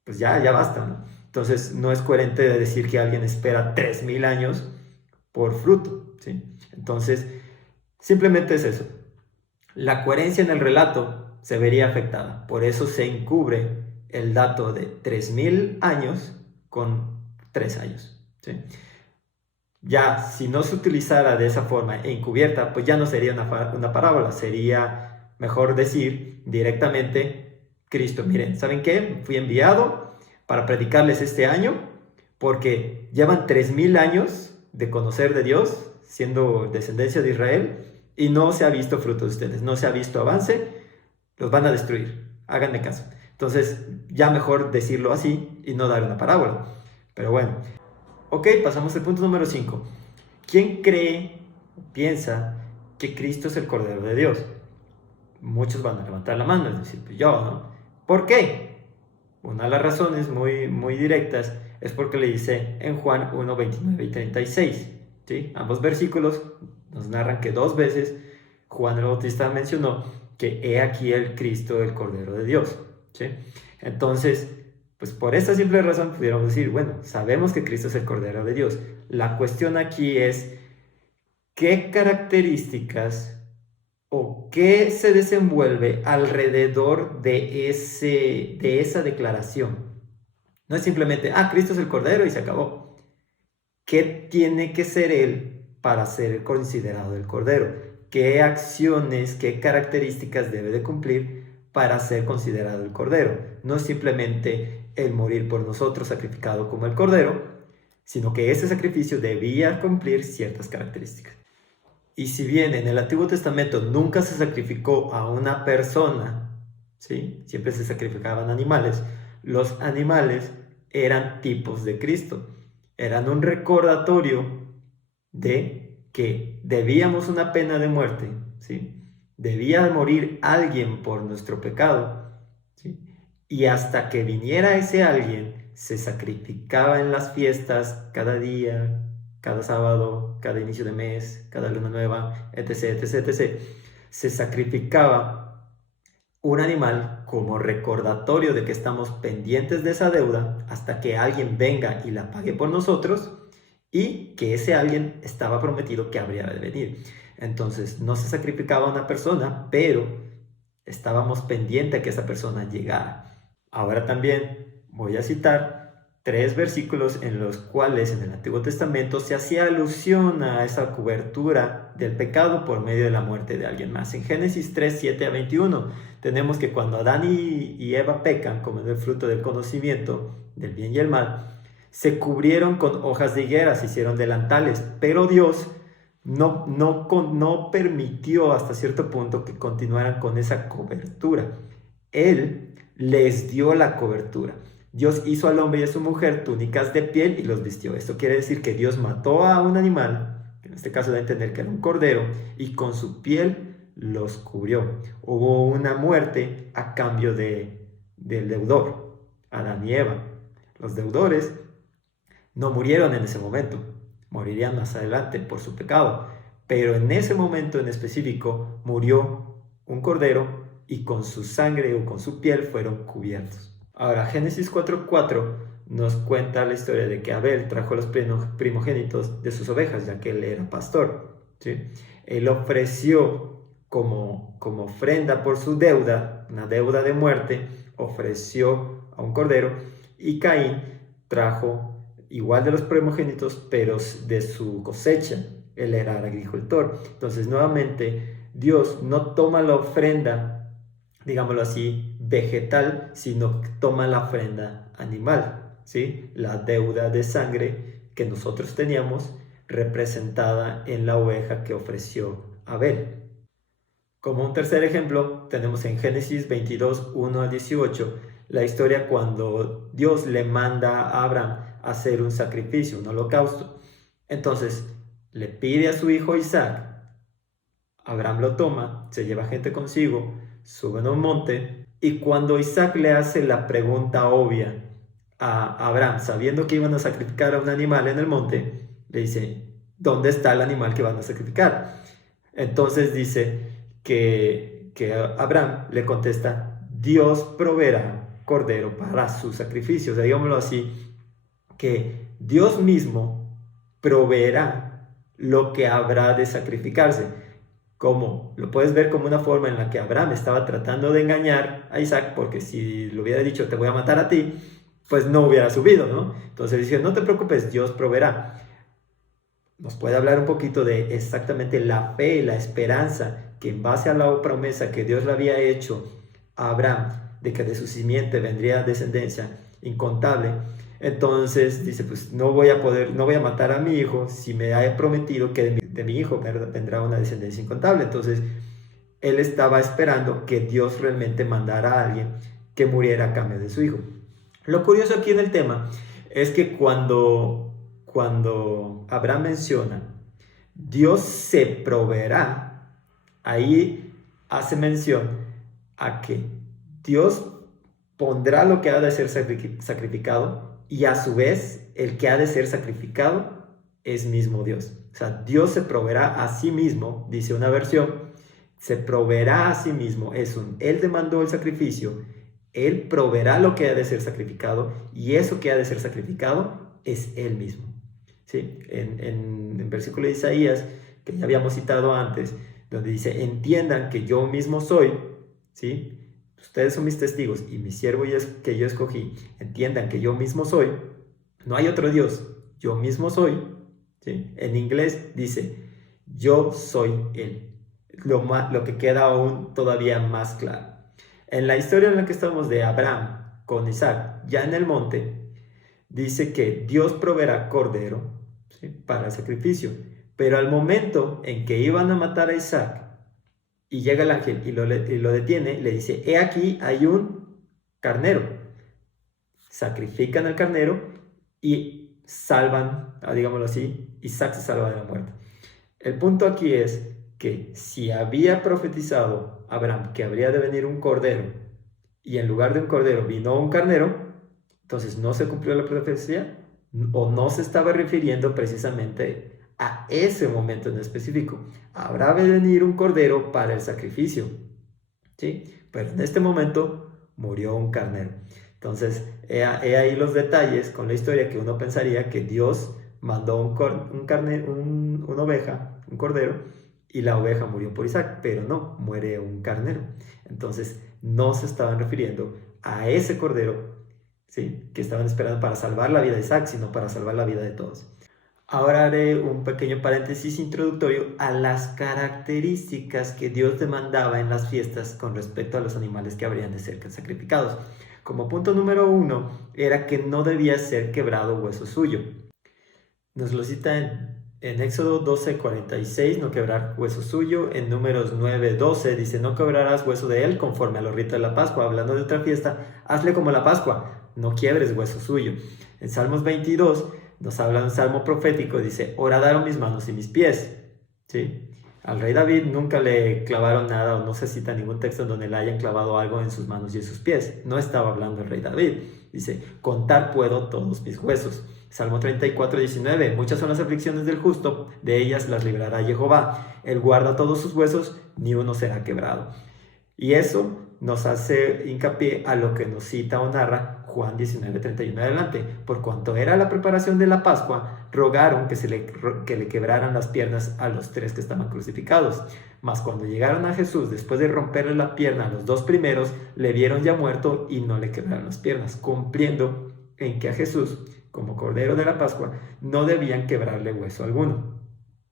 Pues ya basta, ¿no? Entonces no es coherente de decir que alguien espera 3000 años por fruto, ¿sí? Entonces simplemente es eso. La coherencia en el relato se vería afectada, por eso se encubre el dato de 3000 años con 3 años, ¿sí? Ya, si no se utilizara de esa forma encubierta, pues ya no sería una parábola, sería mejor decir directamente, Cristo, miren, ¿saben qué? Fui enviado para predicarles este año, porque llevan 3000 años de conocer de Dios, siendo descendencia de Israel, y no se ha visto fruto de ustedes, no se ha visto avance, los van a destruir, háganme caso. Entonces, ya mejor decirlo así y no dar una parábola. Pero bueno, ok, pasamos al punto número 5. ¿Quién cree, piensa que Cristo es el Cordero de Dios? muchos van a levantar la mano, es decir, pues yo, ¿no? ¿Por qué? Una de las razones muy directas es porque le dice en Juan 1, 29 y 36, ¿sí? Ambos versículos nos narran que 2 veces Juan el Bautista mencionó que he aquí el Cristo, el Cordero de Dios, ¿sí? Entonces, pues por esta simple razón pudiéramos decir, bueno, sabemos que Cristo es el Cordero de Dios. La cuestión aquí es, ¿qué características o qué se desenvuelve alrededor de esa declaración? No es simplemente, Cristo es el Cordero y se acabó. ¿Qué tiene que ser Él para ser considerado el Cordero? ¿Qué acciones, qué características debe de cumplir para ser considerado el Cordero? No es simplemente el morir por nosotros sacrificado como el Cordero, sino que ese sacrificio debía cumplir ciertas características. Y si bien en el Antiguo Testamento nunca se sacrificó a una persona, ¿sí? Siempre se sacrificaban animales, los animales eran tipos de Cristo, eran un recordatorio de que debíamos una pena de muerte, ¿sí? Debía morir alguien por nuestro pecado, ¿sí? Y hasta que viniera ese alguien, se sacrificaba en las fiestas cada día, cada sábado, cada inicio de mes, cada luna nueva, etc, etc, etc. Se sacrificaba un animal como recordatorio de que estamos pendientes de esa deuda hasta que alguien venga y la pague por nosotros y que ese alguien estaba prometido que habría de venir. Entonces no se sacrificaba a una persona, pero estábamos pendientes de que esa persona llegara. Ahora también voy a citar 3 versículos en los cuales en el Antiguo Testamento se hacía alusión a esa cobertura del pecado por medio de la muerte de alguien más. En Génesis 3, 7 a 21 tenemos que cuando Adán y Eva pecan, comiendo el fruto del conocimiento del bien y el mal, se cubrieron con hojas de higuera, se hicieron delantales, pero Dios no permitió hasta cierto punto que continuaran con esa cobertura. Él les dio la cobertura. Dios hizo al hombre y a su mujer túnicas de piel y los vistió. Esto quiere decir que Dios mató a un animal, que en este caso da a entender que era un cordero, y con su piel los cubrió. Hubo una muerte a cambio del deudor, Adán y Eva. Los deudores no murieron en ese momento, morirían más adelante por su pecado, pero en ese momento en específico murió un cordero y con su sangre o con su piel fueron cubiertos. Ahora, Génesis 4:4 nos cuenta la historia de que Abel trajo los primogénitos de sus ovejas, ya que él era pastor, ¿sí? Él ofreció como ofrenda por su deuda, una deuda de muerte, ofreció a un cordero, y Caín trajo igual de los primogénitos, pero de su cosecha. Él era agricultor. Entonces, nuevamente, Dios no toma la ofrenda, digámoslo así, vegetal, sino que toma la ofrenda animal, ¿sí? La deuda de sangre que nosotros teníamos representada en la oveja que ofreció Abel. Como un tercer ejemplo, tenemos en Génesis 22, 1 a 18, la historia cuando Dios le manda a Abraham a hacer un sacrificio, un holocausto. Entonces, le pide a su hijo Isaac. Abraham lo toma, se lleva gente consigo, suben a un monte, y cuando Isaac le hace la pregunta obvia a Abraham, sabiendo que iban a sacrificar a un animal en el monte, le dice, ¿dónde está el animal que van a sacrificar? Entonces dice que Abraham le contesta, Dios proveerá cordero para su sacrificio. O sea, digámoslo así, que Dios mismo proveerá lo que habrá de sacrificarse. ¿Cómo? Lo puedes ver como una forma en la que Abraham estaba tratando de engañar a Isaac, porque si le hubiera dicho te voy a matar a ti, pues no hubiera subido, ¿no? Entonces dice, no te preocupes, Dios proveerá. Nos puede hablar un poquito de exactamente la fe, la esperanza, que en base a la promesa que Dios le había hecho a Abraham, de que de su simiente vendría descendencia incontable. Entonces dice, pues no voy a matar a mi hijo si me ha prometido que de mi hijo vendrá una descendencia incontable. Entonces él estaba esperando que Dios realmente mandara a alguien que muriera a cambio de su hijo. Lo curioso aquí en el tema es que cuando Abraham menciona Dios se proveerá, ahí hace mención a que Dios pondrá lo que ha de ser sacrificado y a su vez el que ha de ser sacrificado es mismo Dios. O sea, Dios se proveerá a sí mismo, dice una versión, se proveerá a sí mismo, Él demandó el sacrificio, Él proveerá lo que ha de ser sacrificado y eso que ha de ser sacrificado es Él mismo. ¿Sí? En el versículo de Isaías, que ya habíamos citado antes, donde dice, entiendan que yo mismo soy, ¿sí? Ustedes son mis testigos y mi siervo que yo escogí, entiendan que yo mismo soy, no hay otro Dios, yo mismo soy, ¿sí? En inglés dice, yo soy Él, lo que queda aún todavía más claro. En la historia en la que estamos de Abraham con Isaac, ya en el monte, dice que Dios proveerá cordero, ¿sí?, para el sacrificio, pero al momento en que iban a matar a Isaac y llega el ángel y lo detiene, le dice, he aquí hay un carnero. Sacrifican al carnero y salvan, digámoslo así, Isaac se salva de la muerte. El punto aquí es que si había profetizado Abraham que habría de venir un cordero y en lugar de un cordero vino un carnero, entonces no se cumplió la profecía o no se estaba refiriendo precisamente a ese momento en específico. Habrá de venir un cordero para el sacrificio, ¿sí? Pero en este momento murió un carnero. Entonces, he ahí los detalles con la historia que uno pensaría que Dios mandó una oveja, un cordero, y la oveja murió por Isaac, pero no, muere un carnero. Entonces, no se estaban refiriendo a ese cordero, ¿sí?, que estaban esperando para salvar la vida de Isaac, sino para salvar la vida de todos. Ahora haré un pequeño paréntesis introductorio a las características que Dios demandaba en las fiestas con respecto a los animales que habrían de ser sacrificados. Como punto número 1, era que no debía ser quebrado hueso suyo. Nos lo cita en Éxodo 12:46, no quebrar hueso suyo. En Números 9:12 dice, no quebrarás hueso de él conforme a los ritos de la Pascua. Hablando de otra fiesta, hazle como la Pascua, no quiebres hueso suyo. En Salmos 22 nos habla de un salmo profético, dice, horadaron mis manos y mis pies, ¿sí? Al rey David nunca le clavaron nada, o no se cita ningún texto en donde le hayan clavado algo en sus manos y en sus pies. No estaba hablando el rey David. Dice, contar puedo todos mis huesos. Salmo 34:19, muchas son las aflicciones del justo, de ellas las librará Jehová. Él guarda todos sus huesos, ni uno será quebrado. Y eso nos hace hincapié a lo que nos cita o narra Juan 19:31 adelante. Por cuanto era la preparación de la Pascua, rogaron que le quebraran las piernas a los 3 que estaban crucificados. Mas cuando llegaron a Jesús, después de romperle la pierna a los 2 primeros, le vieron ya muerto y no le quebraron las piernas, cumpliendo en que a Jesús, como Cordero de la Pascua, no debían quebrarle hueso alguno.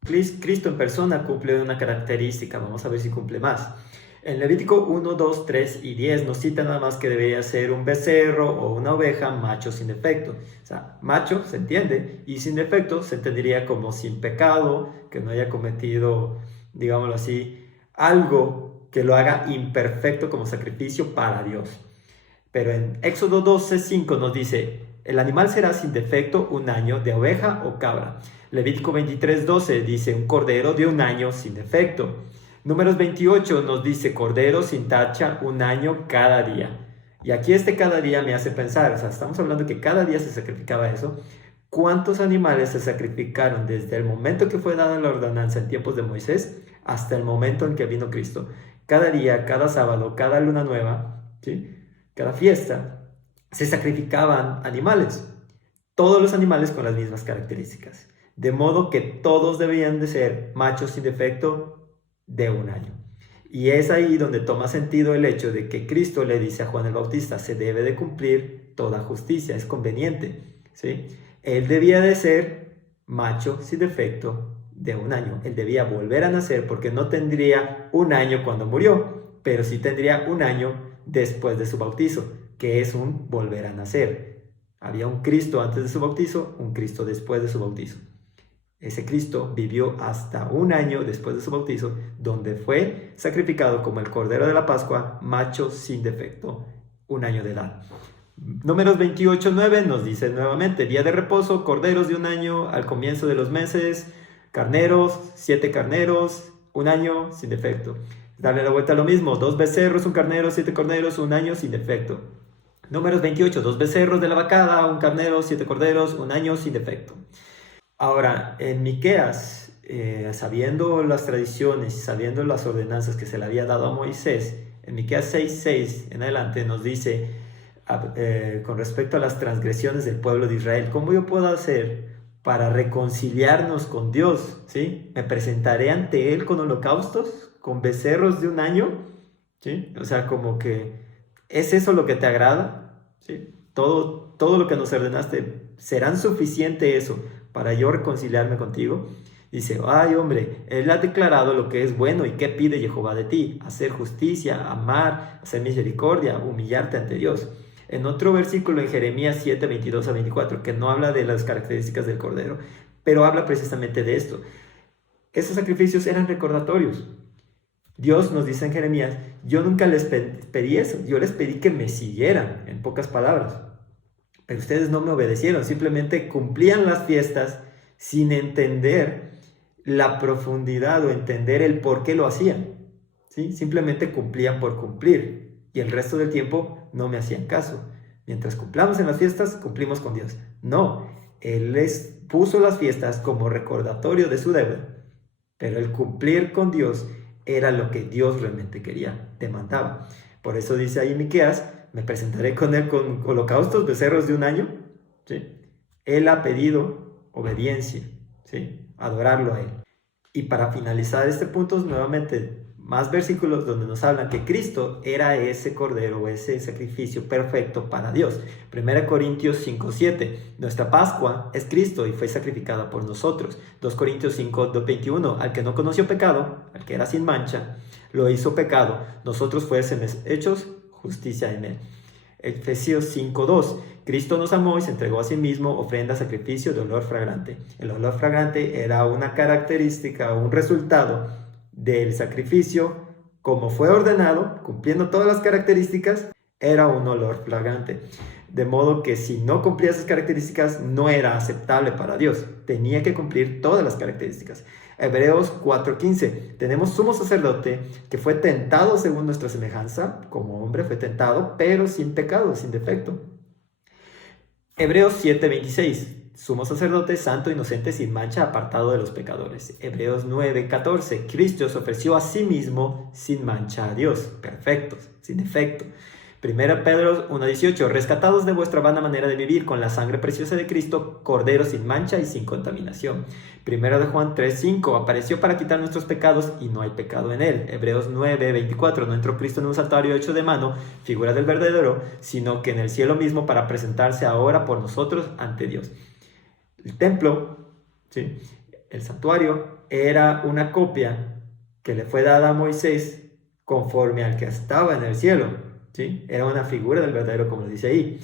Cristo en persona cumple una característica, vamos a ver si cumple más. En Levítico 1, 2, 3 y 10 nos cita nada más que debería ser un becerro o una oveja macho sin defecto. O sea, macho se entiende y sin defecto se entendería como sin pecado, que no haya cometido, digámoslo así, algo que lo haga imperfecto como sacrificio para Dios. Pero en Éxodo 12:5 nos dice, el animal será sin defecto 1 año de oveja o cabra. Levítico 23:12 dice un cordero de 1 año sin defecto. Números 28 nos dice cordero sin tacha 1 año cada día. Y aquí cada día me hace pensar, o sea, estamos hablando que cada día se sacrificaba eso. ¿Cuántos animales se sacrificaron desde el momento que fue dada la ordenanza en tiempos de Moisés hasta el momento en que vino Cristo? Cada día, cada sábado, cada luna nueva, ¿sí?, cada fiesta, se sacrificaban animales. Todos los animales con las mismas características. De modo que todos debían de ser machos sin defecto de 1 año. Y es ahí donde toma sentido el hecho de que Cristo le dice a Juan el Bautista, se debe de cumplir toda justicia, es conveniente, ¿sí? Él debía de ser macho sin defecto de 1 año. Él debía volver a nacer porque no tendría 1 año cuando murió, pero sí tendría 1 año después de su bautizo, que es un volver a nacer. Había un Cristo antes de su bautizo, un Cristo después de su bautizo. Ese Cristo vivió hasta 1 año después de su bautizo, donde fue sacrificado como el Cordero de la Pascua, macho sin defecto, 1 año de edad. Números 28:9 nos dice nuevamente, día de reposo, corderos de 1 año al comienzo de los meses, carneros, 7 carneros, 1 año sin defecto. Darle la vuelta a lo mismo, 2 becerros, un carnero, 7 corderos, un año sin defecto. Números 28, 2 becerros de la vacada, un carnero, 7 corderos, un año sin defecto. Ahora, en Miqueas, sabiendo las tradiciones y sabiendo las ordenanzas que se le había dado a Moisés, en Miqueas 6:6 en adelante nos dice, con respecto a las transgresiones del pueblo de Israel, ¿cómo yo puedo hacer para reconciliarnos con Dios? ¿Sí? ¿Me presentaré ante Él con holocaustos? ¿Con becerros de un año? ¿Sí? O sea, como que, ¿es eso lo que te agrada? ¿Sí? Todo lo que nos ordenaste, ¿serán suficiente eso para yo reconciliarme contigo? Dice, ay hombre, Él ha declarado lo que es bueno y qué pide Jehová de ti: hacer justicia, amar, hacer misericordia, humillarte ante Dios. En otro versículo en Jeremías 7, 22 a 24, que no habla de las características del Cordero, pero habla precisamente de esto. Esos sacrificios eran recordatorios. Dios nos dice en Jeremías, yo nunca les pedí eso, yo les pedí que me siguieran, en pocas palabras. Pero ustedes no me obedecieron, simplemente cumplían las fiestas sin entender la profundidad o entender el por qué lo hacían. ¿Sí? Simplemente cumplían por cumplir y el resto del tiempo no me hacían caso. Mientras cumplamos en las fiestas, cumplimos con Dios. No, Él les puso las fiestas como recordatorio de su deuda, pero el cumplir con Dios era lo que Dios realmente quería, demandaba. Por eso dice ahí Miqueas, me presentaré con Él con holocaustos, becerros de un año. ¿Sí? Él ha pedido obediencia, ¿sí? Adorarlo a Él. Y para finalizar este punto, nuevamente, más versículos donde nos hablan que Cristo era ese cordero, ese sacrificio perfecto para Dios. 1 Corintios 5:7, nuestra Pascua es Cristo y fue sacrificada por nosotros. 2 Corintios 5:21, al que no conoció pecado, al que era sin mancha, lo hizo pecado, nosotros fuésemos hechos justicia en Él. Efesios 5:2, Cristo nos amó y se entregó a sí mismo, ofrenda, sacrificio de olor fragante. El olor fragante era una característica, un resultado del sacrificio, como fue ordenado, cumpliendo todas las características, era un olor fragante. De modo que si no cumplía esas características, no era aceptable para Dios. Tenía que cumplir todas las características. Hebreos 4:15, tenemos sumo sacerdote que fue tentado según nuestra semejanza, como hombre fue tentado, pero sin pecado, sin defecto. Hebreos 7:26, sumo sacerdote santo, inocente, sin mancha, apartado de los pecadores. Hebreos 9:14, Cristo se ofreció a sí mismo sin mancha a Dios, perfectos, sin defecto. 1 Pedro 1:18, rescatados de vuestra vana manera de vivir con la sangre preciosa de Cristo, cordero sin mancha y sin contaminación. 1 Juan 3:5, apareció para quitar nuestros pecados y no hay pecado en él. Hebreos 9:24, no entró Cristo en un santuario hecho de mano, figura del verdadero, sino que en el cielo mismo para presentarse ahora por nosotros ante Dios. El templo, ¿sí? El santuario, era una copia que le fue dada a Moisés conforme al que estaba en el cielo. ¿Sí? Era una figura del verdadero, como dice ahí.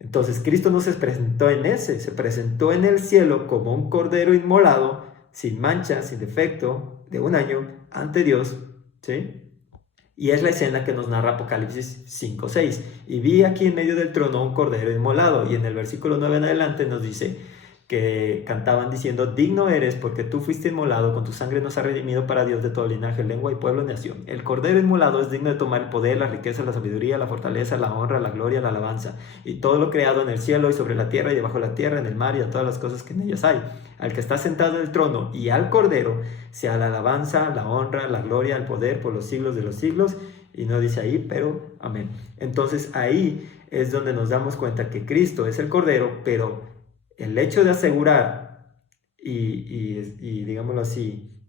Entonces Cristo no se presentó en ese, se presentó en el cielo como un cordero inmolado, sin mancha, sin defecto, de un año, ante Dios. ¿Sí? Y es la escena que nos narra Apocalipsis 5:6. Y vi aquí en medio del trono un cordero inmolado. Y en el versículo 9 en adelante nos dice que cantaban diciendo, digno eres porque tú fuiste inmolado, con tu sangre nos ha redimido para Dios de todo linaje, lengua y pueblo y nación. El cordero inmolado es digno de tomar el poder, la riqueza, la sabiduría, la fortaleza, la honra, la gloria, la alabanza, y todo lo creado en el cielo y sobre la tierra y debajo de la tierra, en el mar y a todas las cosas que en ellas hay. Al que está sentado en el trono y al cordero sea la alabanza, la honra, la gloria, el poder por los siglos de los siglos. Y no dice ahí, pero amén. Entonces ahí es donde nos damos cuenta que Cristo es el cordero, pero el hecho de asegurar y digámoslo así,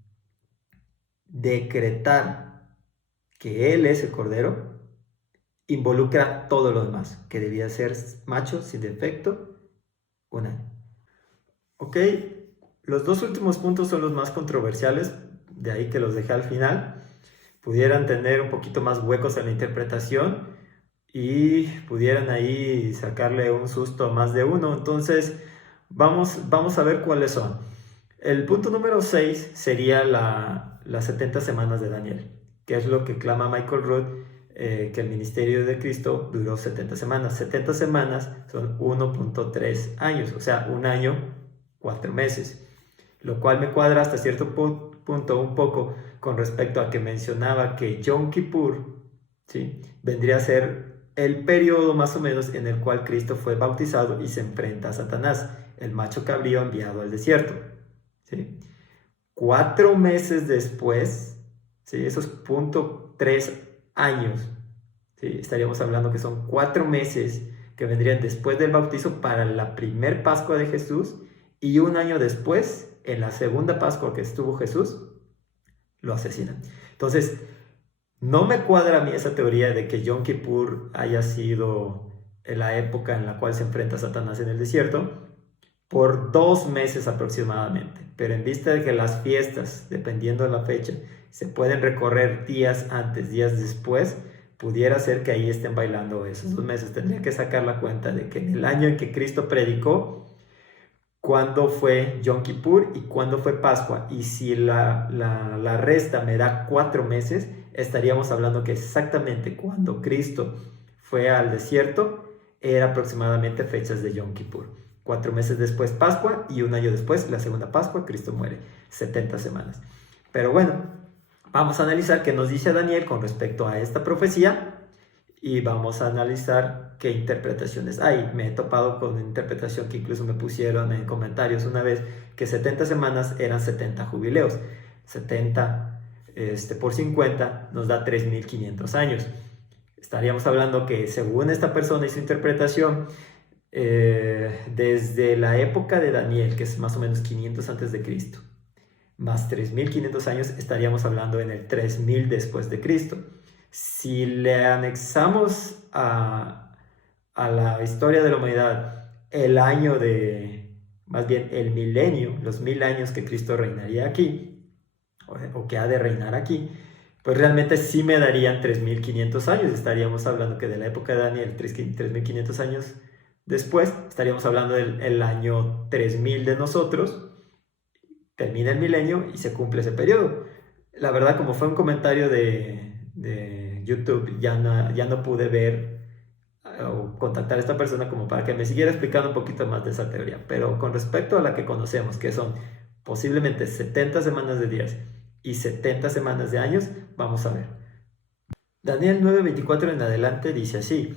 decretar que Él es el Cordero, involucra todo lo demás, que debía ser macho, sin defecto, un año. Ok, los dos últimos puntos son los más controversiales, de ahí que los dejé al final. Pudieran tener un poquito más huecos en la interpretación y pudieran ahí sacarle un susto a más de uno. Entonces, vamos a ver cuáles son. El punto número 6 sería las 70 semanas de Daniel, que es lo que clama Michael Rood, que el ministerio de Cristo duró 70 semanas. 70 semanas son 1.3 años, o sea, un año, 4 meses, lo cual me cuadra hasta cierto punto un poco con respecto a que mencionaba que Yom Kippur, ¿sí?, vendría a ser el periodo más o menos en el cual Cristo fue bautizado y se enfrenta a Satanás, el macho cabrío enviado al desierto, ¿sí? 4 meses después, ¿sí?, esos 3 años, ¿sí?, estaríamos hablando que son 4 meses que vendrían después del bautizo para la primer Pascua de Jesús, y un año después, en la segunda Pascua que estuvo Jesús, lo asesinan. Entonces, no me cuadra a mí esa teoría de que Yom Kippur haya sido la época en la cual se enfrenta Satanás en el desierto, por 2 meses aproximadamente. Pero en vista de que las fiestas, dependiendo de la fecha, se pueden recorrer días antes, días después, pudiera ser que ahí estén bailando esos 2 meses. Tendría que sacar la cuenta de que en el año en que Cristo predicó, cuándo fue Yom Kippur y cuándo fue Pascua. Y si la resta me da 4 meses, estaríamos hablando que exactamente cuando Cristo fue al desierto, era aproximadamente fechas de Yom Kippur. 4 meses después Pascua, y un año después, la segunda Pascua, Cristo muere. 70 semanas. Pero bueno, vamos a analizar qué nos dice Daniel con respecto a esta profecía, y vamos a analizar qué interpretaciones hay. Me he topado con una interpretación que incluso me pusieron en comentarios una vez, que 70 semanas eran 70 jubileos. 70 por 50 nos da 3.500 años. Estaríamos hablando que, según esta persona y su interpretación, desde la época de Daniel, que es más o menos 500 antes de Cristo, más 3.500 años, estaríamos hablando en el 3.000 después de Cristo. Si le anexamos a la historia de la humanidad el año más bien el milenio, los 1000 años que Cristo reinaría aquí, o que ha de reinar aquí, pues realmente sí me darían 3.500 años. Estaríamos hablando que de la época de Daniel, 3.500 años después, estaríamos hablando del año 3000 de nosotros, termina el milenio y se cumple ese periodo. La verdad, como fue un comentario de YouTube, ya no pude ver o contactar a esta persona como para que me siguiera explicando un poquito más de esa teoría. Pero con respecto a la que conocemos, que son posiblemente 70 semanas de días y 70 semanas de años, vamos a ver. Daniel 9:24 en adelante dice así: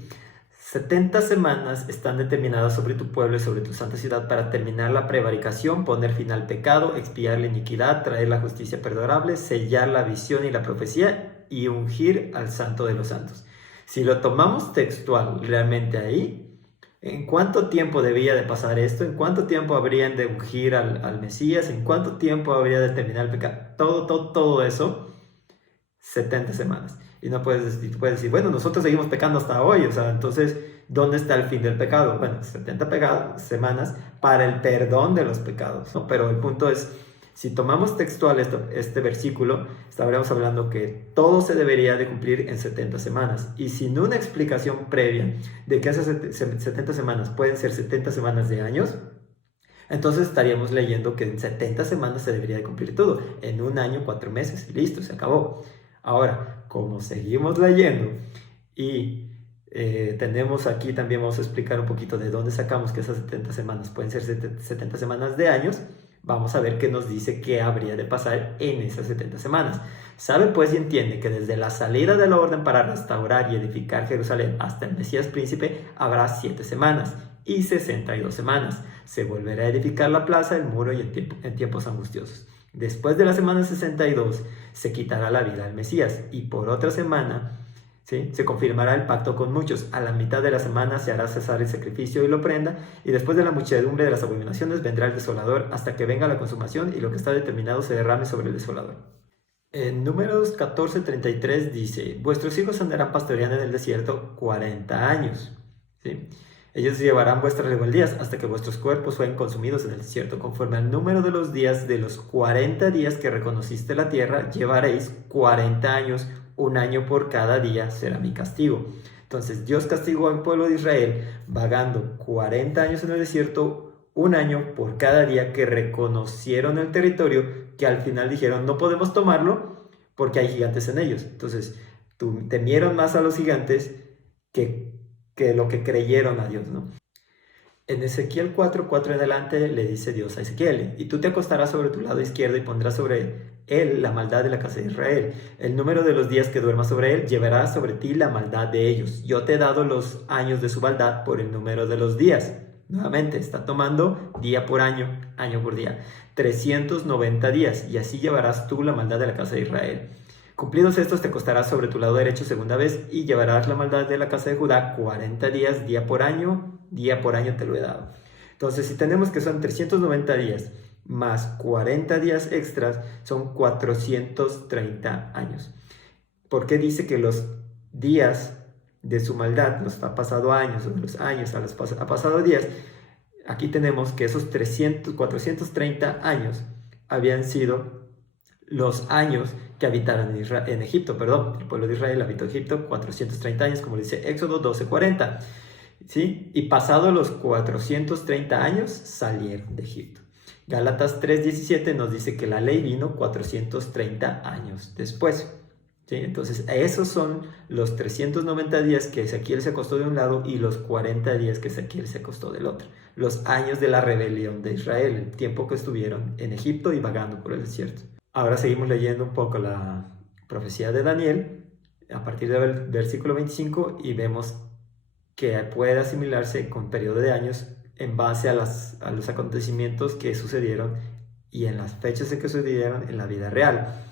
70 semanas están determinadas sobre tu pueblo y sobre tu santa ciudad para terminar la prevaricación, poner fin al pecado, expiar la iniquidad, traer la justicia perdurable, sellar la visión y la profecía y ungir al santo de los santos. Si lo tomamos textual realmente ahí, ¿en cuánto tiempo debía de pasar esto? ¿En cuánto tiempo habrían de ungir al Mesías? ¿En cuánto tiempo habría de terminar el pecado? Todo eso, 70 semanas. Y no puedes decir, bueno, nosotros seguimos pecando hasta hoy, o sea, entonces, ¿dónde está el fin del pecado? Bueno, 70 semanas para el perdón de los pecados, ¿no? Pero el punto es, si tomamos textual este versículo, estaríamos hablando que todo se debería de cumplir en 70 semanas. Y sin una explicación previa de que esas 70 semanas pueden ser 70 semanas de años, entonces estaríamos leyendo que en 70 semanas se debería de cumplir todo. En un año, 4 meses, listo, se acabó. Ahora, como seguimos leyendo y tenemos aquí, también vamos a explicar un poquito de dónde sacamos que esas 70 semanas pueden ser 70 semanas de años, vamos a ver qué nos dice qué habría de pasar en esas 70 semanas. Sabe pues y entiende que desde la salida de la orden para restaurar y edificar Jerusalén hasta el Mesías príncipe habrá 7 semanas y 62 semanas. Se volverá a edificar la plaza, el muro y en tiempos angustiosos. Después de la semana 62 se quitará la vida al Mesías, y por otra semana, ¿sí?, se confirmará el pacto con muchos. A la mitad de la semana se hará cesar el sacrificio y la ofrenda, y después de la muchedumbre de las abominaciones vendrá el desolador, hasta que venga la consumación y lo que está determinado se derrame sobre el desolador. En Números 14:33 dice: vuestros hijos andarán pastoreando en el desierto 40 años. ¿Sí? Ellos llevarán vuestras rebeldías hasta que vuestros cuerpos sean consumidos en el desierto. Conforme al número de los días de los 40 días que reconociste la tierra, llevaréis 40 años, un año por cada día será mi castigo. Entonces Dios castigó al pueblo de Israel vagando 40 años en el desierto, un año por cada día que reconocieron el territorio, que al final dijeron no podemos tomarlo porque hay gigantes en ellos. Entonces temieron más a los gigantes que lo que creyeron a Dios, ¿no? En Ezequiel 4:4 en adelante le dice Dios a Ezequiel: y tú te acostarás sobre tu lado izquierdo y pondrás sobre él la maldad de la casa de Israel. El número de los días que duermas sobre él llevará sobre ti la maldad de ellos. Yo te he dado los años de su maldad por el número de los días. Nuevamente, está tomando día por año, año por día. 390 días, y así llevarás tú la maldad de la casa de Israel. Cumplidos estos, te costará sobre tu lado derecho segunda vez, y llevarás la maldad de la casa de Judá 40 días, día por año te lo he dado. Entonces, si tenemos que son 390 días más 40 días extras, son 430 años. ¿Por qué dice que los días de su maldad los ha pasado años, o de los años ha pasado días? Aquí tenemos que esos 430 años habían sido los años que habitaron en Egipto, perdón, el pueblo de Israel habitó Egipto 430 años, como dice Éxodo 12:40, ¿sí? Y pasados los 430 años salieron de Egipto. Gálatas 3:17 nos dice que la ley vino 430 años después. ¿Sí? Entonces, esos son los 390 días que Ezequiel se acostó de un lado y los 40 días que Ezequiel se acostó del otro. Los años de la rebelión de Israel, el tiempo que estuvieron en Egipto y vagando por el desierto. Ahora seguimos leyendo un poco la profecía de Daniel a partir del versículo 25 y vemos que puede asimilarse con periodo de años en base a los acontecimientos que sucedieron y en las fechas en que sucedieron en la vida real.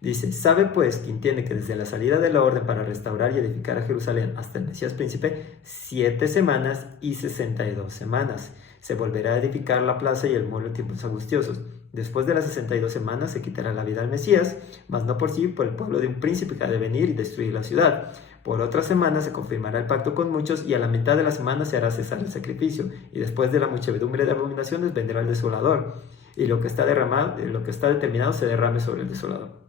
Dice, sabe pues quien tiene que desde la salida de la orden para restaurar y edificar a Jerusalén hasta el Mesías príncipe, 7 semanas y 62 semanas. Se volverá a edificar la plaza y el muro en tiempos angustiosos. Después de las 62 semanas se quitará la vida al Mesías, mas no por sí, por el pueblo de un príncipe que ha de venir y destruir la ciudad. Por otra semana se confirmará el pacto con muchos, y a la mitad de la semana se hará cesar el sacrificio, y después de la muchedumbre de abominaciones vendrá el desolador, y lo que está determinado se derrame sobre el desolador.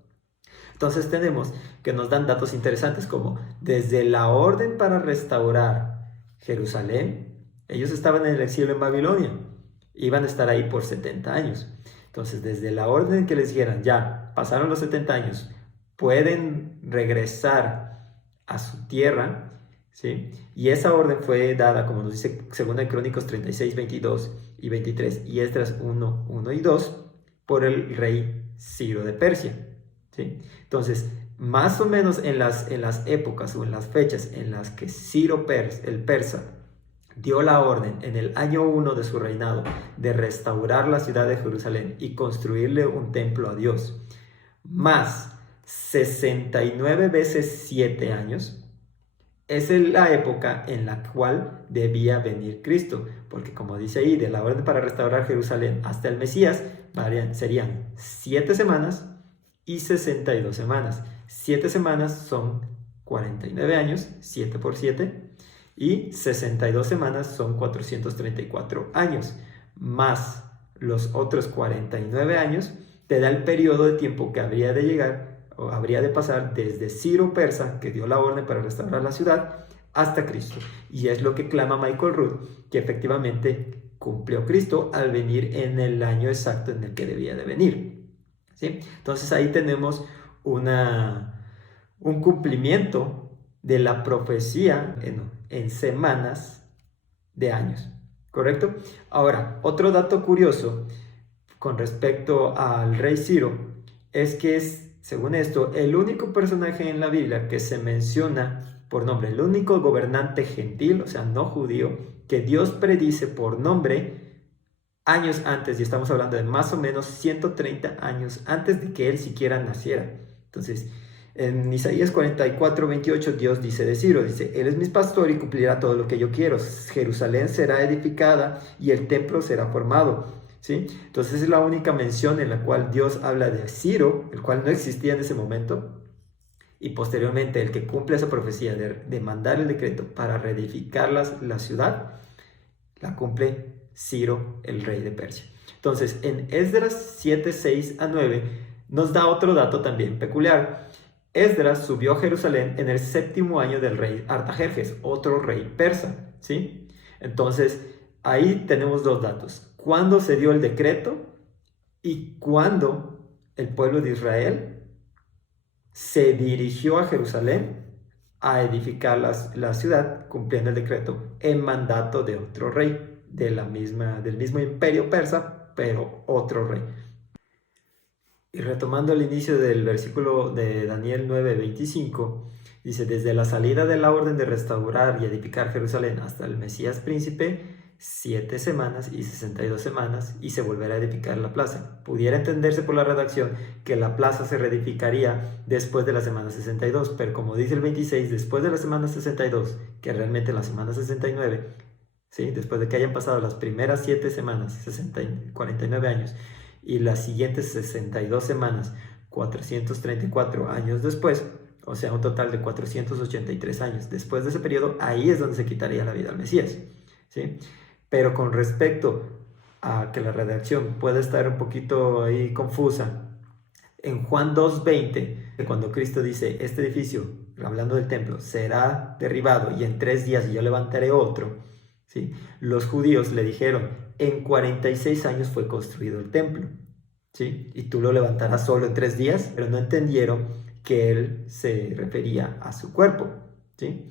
Entonces tenemos que nos dan datos interesantes como desde la orden para restaurar Jerusalén, ellos estaban en el exilio en Babilonia, iban a estar ahí por 70 años. Entonces desde la orden que les dijeran, ya pasaron los 70 años, pueden regresar a su tierra, ¿sí? Y esa orden fue dada, como nos dice 2 Crónicos 36, 22 y 23 y Esdras 1, 1 y 2, por el rey Ciro de Persia. ¿Sí? Entonces, más o menos en las épocas o en las fechas en las que Ciro el persa dio la orden en el año 1 de su reinado de restaurar la ciudad de Jerusalén y construirle un templo a Dios, más 69 veces 7 años, es la época en la cual debía venir Cristo, porque como dice ahí, de la orden para restaurar Jerusalén hasta el Mesías serían 7 semanas y 62 semanas. 7 semanas son 49 años, 7 por 7, y 62 semanas son 434 años, más los otros 49 años, te da el periodo de tiempo que habría de llegar, o habría de pasar desde Ciro persa, que dio la orden para restaurar la ciudad, hasta Cristo. Y es lo que clama Michael Rood, que efectivamente cumplió Cristo al venir en el año exacto en el que debía de venir. ¿Sí? Entonces ahí tenemos un cumplimiento de la profecía en semanas de años, ¿correcto? Ahora, otro dato curioso con respecto al rey Ciro es que es, según esto, el único personaje en la Biblia que se menciona por nombre, el único gobernante gentil, o sea, no judío, que Dios predice por nombre años antes, y estamos hablando de más o menos 130 años antes de que él siquiera naciera. Entonces, en Isaías 44, 28, Dios dice de Ciro, dice, Él es mi pastor y cumplirá todo lo que yo quiero. Jerusalén será edificada y el templo será formado. ¿Sí? Entonces es la única mención en la cual Dios habla de Ciro, el cual no existía en ese momento, y posteriormente el que cumple esa profecía de mandar el decreto para reedificar la ciudad, la cumple Ciro, el rey de Persia. Entonces, en Esdras 7, 6 a 9, nos da otro dato también peculiar. Esdras subió a Jerusalén en el 7º año del rey Artajerjes, otro rey persa, ¿sí? Entonces, ahí tenemos dos datos. ¿Cuándo se dio el decreto? Y cuándo el pueblo de Israel se dirigió a Jerusalén a edificar la ciudad, cumpliendo el decreto en mandato de otro rey, del mismo imperio persa, pero otro rey. Y retomando el inicio del versículo de Daniel 9:25, dice, desde la salida de la orden de restaurar y edificar Jerusalén hasta el Mesías príncipe, 7 semanas y 62 semanas, y se volverá a edificar la plaza. Pudiera entenderse por la redacción que la plaza se reedificaría después de la semana 62, pero como dice el 26, después de la semana 62, que realmente la semana 69, ¿sí? Después de que hayan pasado las primeras 7 semanas, 49 años, y las siguientes 62 semanas, 434 años después, o sea, un total de 483 años. Después de ese periodo, ahí es donde se quitaría la vida al Mesías, ¿sí? Pero con respecto a que la redacción puede estar un poquito ahí confusa, en Juan 2:20, cuando Cristo dice, este edificio, hablando del templo, será derribado y en 3 días yo levantaré otro, ¿sí? Los judíos le dijeron, en 46 años fue construido el templo, ¿sí? Y tú lo levantarás solo en 3 días, pero no entendieron que él se refería a su cuerpo, ¿sí?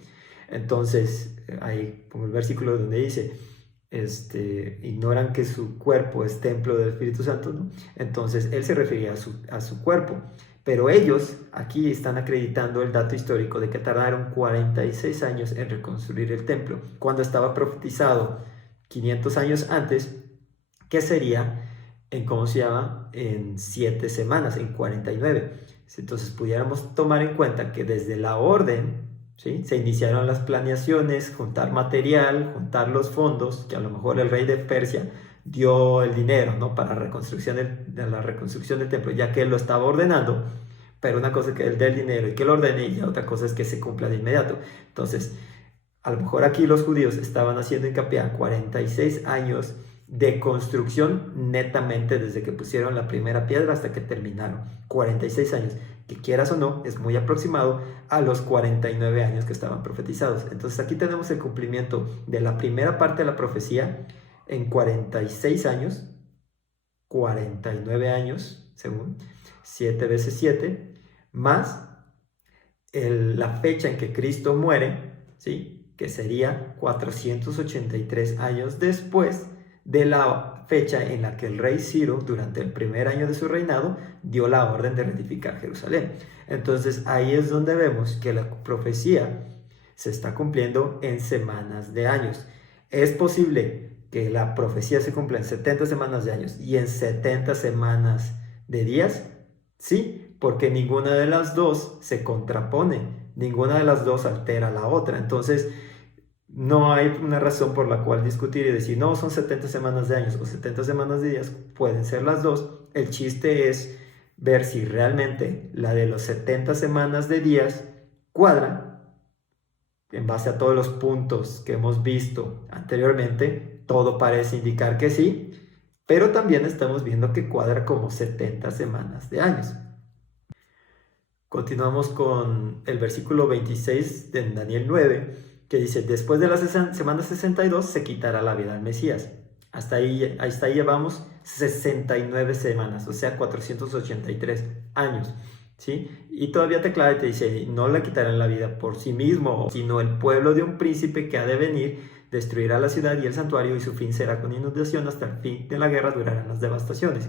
Entonces, ahí pongo el versículo donde dice, ignoran que su cuerpo es templo del Espíritu Santo, ¿no? Entonces, él se refería a su cuerpo. Pero ellos aquí están acreditando el dato histórico de que tardaron 46 años en reconstruir el templo, cuando estaba profetizado 500 años antes, que sería ¿cómo se llama? En 7 semanas, en 49. Entonces pudiéramos tomar en cuenta que desde la orden, ¿sí? Se iniciaron las planeaciones, juntar material, juntar los fondos, que a lo mejor el rey de Persia dio el dinero, ¿no? Para la reconstrucción del templo, ya que él lo estaba ordenando, pero una cosa es que él dé el dinero y que lo ordene, y otra cosa es que se cumpla de inmediato. Entonces, a lo mejor aquí los judíos estaban haciendo hincapié a 46 años de construcción netamente desde que pusieron la primera piedra hasta que terminaron. 46 años, que quieras o no, es muy aproximado a los 49 años que estaban profetizados. Entonces aquí tenemos el cumplimiento de la primera parte de la profecía en 46 años, 49 años, según 7 veces 7, más la fecha en que Cristo muere, ¿sí? Que sería 483 años después de la fecha en la que el rey Ciro, durante el primer año de su reinado, dio la orden de reedificar Jerusalén. Entonces ahí es donde vemos que la profecía se está cumpliendo en semanas de años. Es posible que la profecía se cumpla en 70 semanas de años y en 70 semanas de días, sí, porque ninguna de las dos se contrapone, ninguna de las dos altera a la otra. Entonces, no hay una razón por la cual discutir y decir, no, son 70 semanas de años o 70 semanas de días, pueden ser las dos. El chiste es ver si realmente la de los 70 semanas de días cuadra en base a todos los puntos que hemos visto anteriormente. Todo parece indicar que sí, pero también estamos viendo que cuadra como 70 semanas de años. Continuamos con el versículo 26 de Daniel 9, que dice, después de la semana 62 se quitará la vida al Mesías. Hasta ahí llevamos 69 semanas, o sea, 483 años, ¿sí? Y todavía te aclara y te dice, no le quitarán la vida por sí mismo, sino el pueblo de un príncipe que ha de venir, destruirá la ciudad y el santuario, y su fin será con inundación, hasta el fin de la guerra durarán las devastaciones.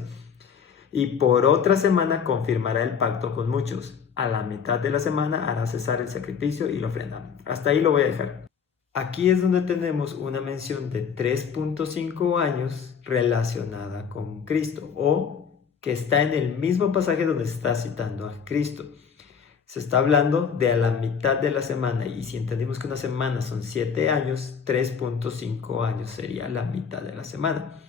Y por otra semana confirmará el pacto con muchos. A la mitad de la semana hará cesar el sacrificio y la ofrenda. Hasta ahí lo voy a dejar. Aquí es donde tenemos una mención de 3.5 años relacionada con Cristo, o que está en el mismo pasaje donde se está citando a Cristo. Se está hablando de a la mitad de la semana, y si entendimos que una semana son 7 años, 3.5 años sería la mitad de la semana.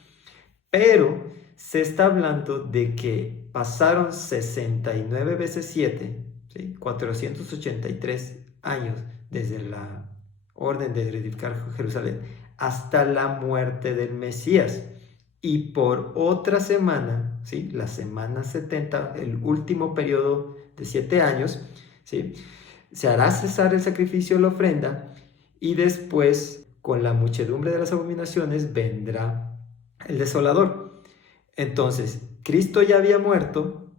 Pero se está hablando de que pasaron 69 veces 7, ¿sí? 483 años desde la orden de edificar Jerusalén hasta la muerte del Mesías. Y por otra semana, ¿sí? La semana 70, el último periodo de 7 años, ¿sí? Se hará cesar el sacrificio y la ofrenda, y después, con la muchedumbre de las abominaciones, vendrá el desolador. Entonces, Cristo ya había muerto,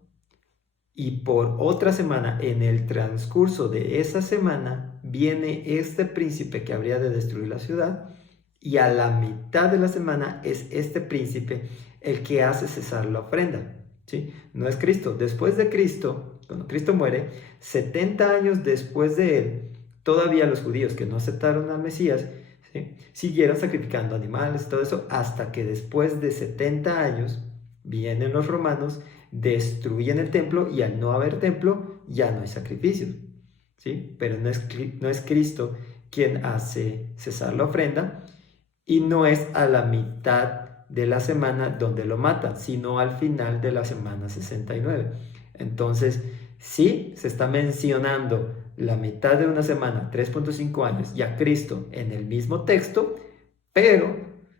y por otra semana, en el transcurso de esa semana, viene este príncipe que habría de destruir la ciudad, y a la mitad de la semana es este príncipe el que hace cesar la ofrenda, ¿sí? No es Cristo. Después de Cristo, cuando Cristo muere, 70 años después de él, todavía los judíos que no aceptaron al Mesías, ¿sí?, siguieron sacrificando animales y todo eso, hasta que después de 70 años vienen los romanos, destruyen el templo, y al no haber templo ya no hay sacrificios, ¿sí? Pero no es Cristo quien hace cesar la ofrenda, y no es a la mitad de la semana donde lo matan, sino al final de la semana 69. Entonces, sí se está mencionando la mitad de una semana, 3.5 años, y a Cristo en el mismo texto, pero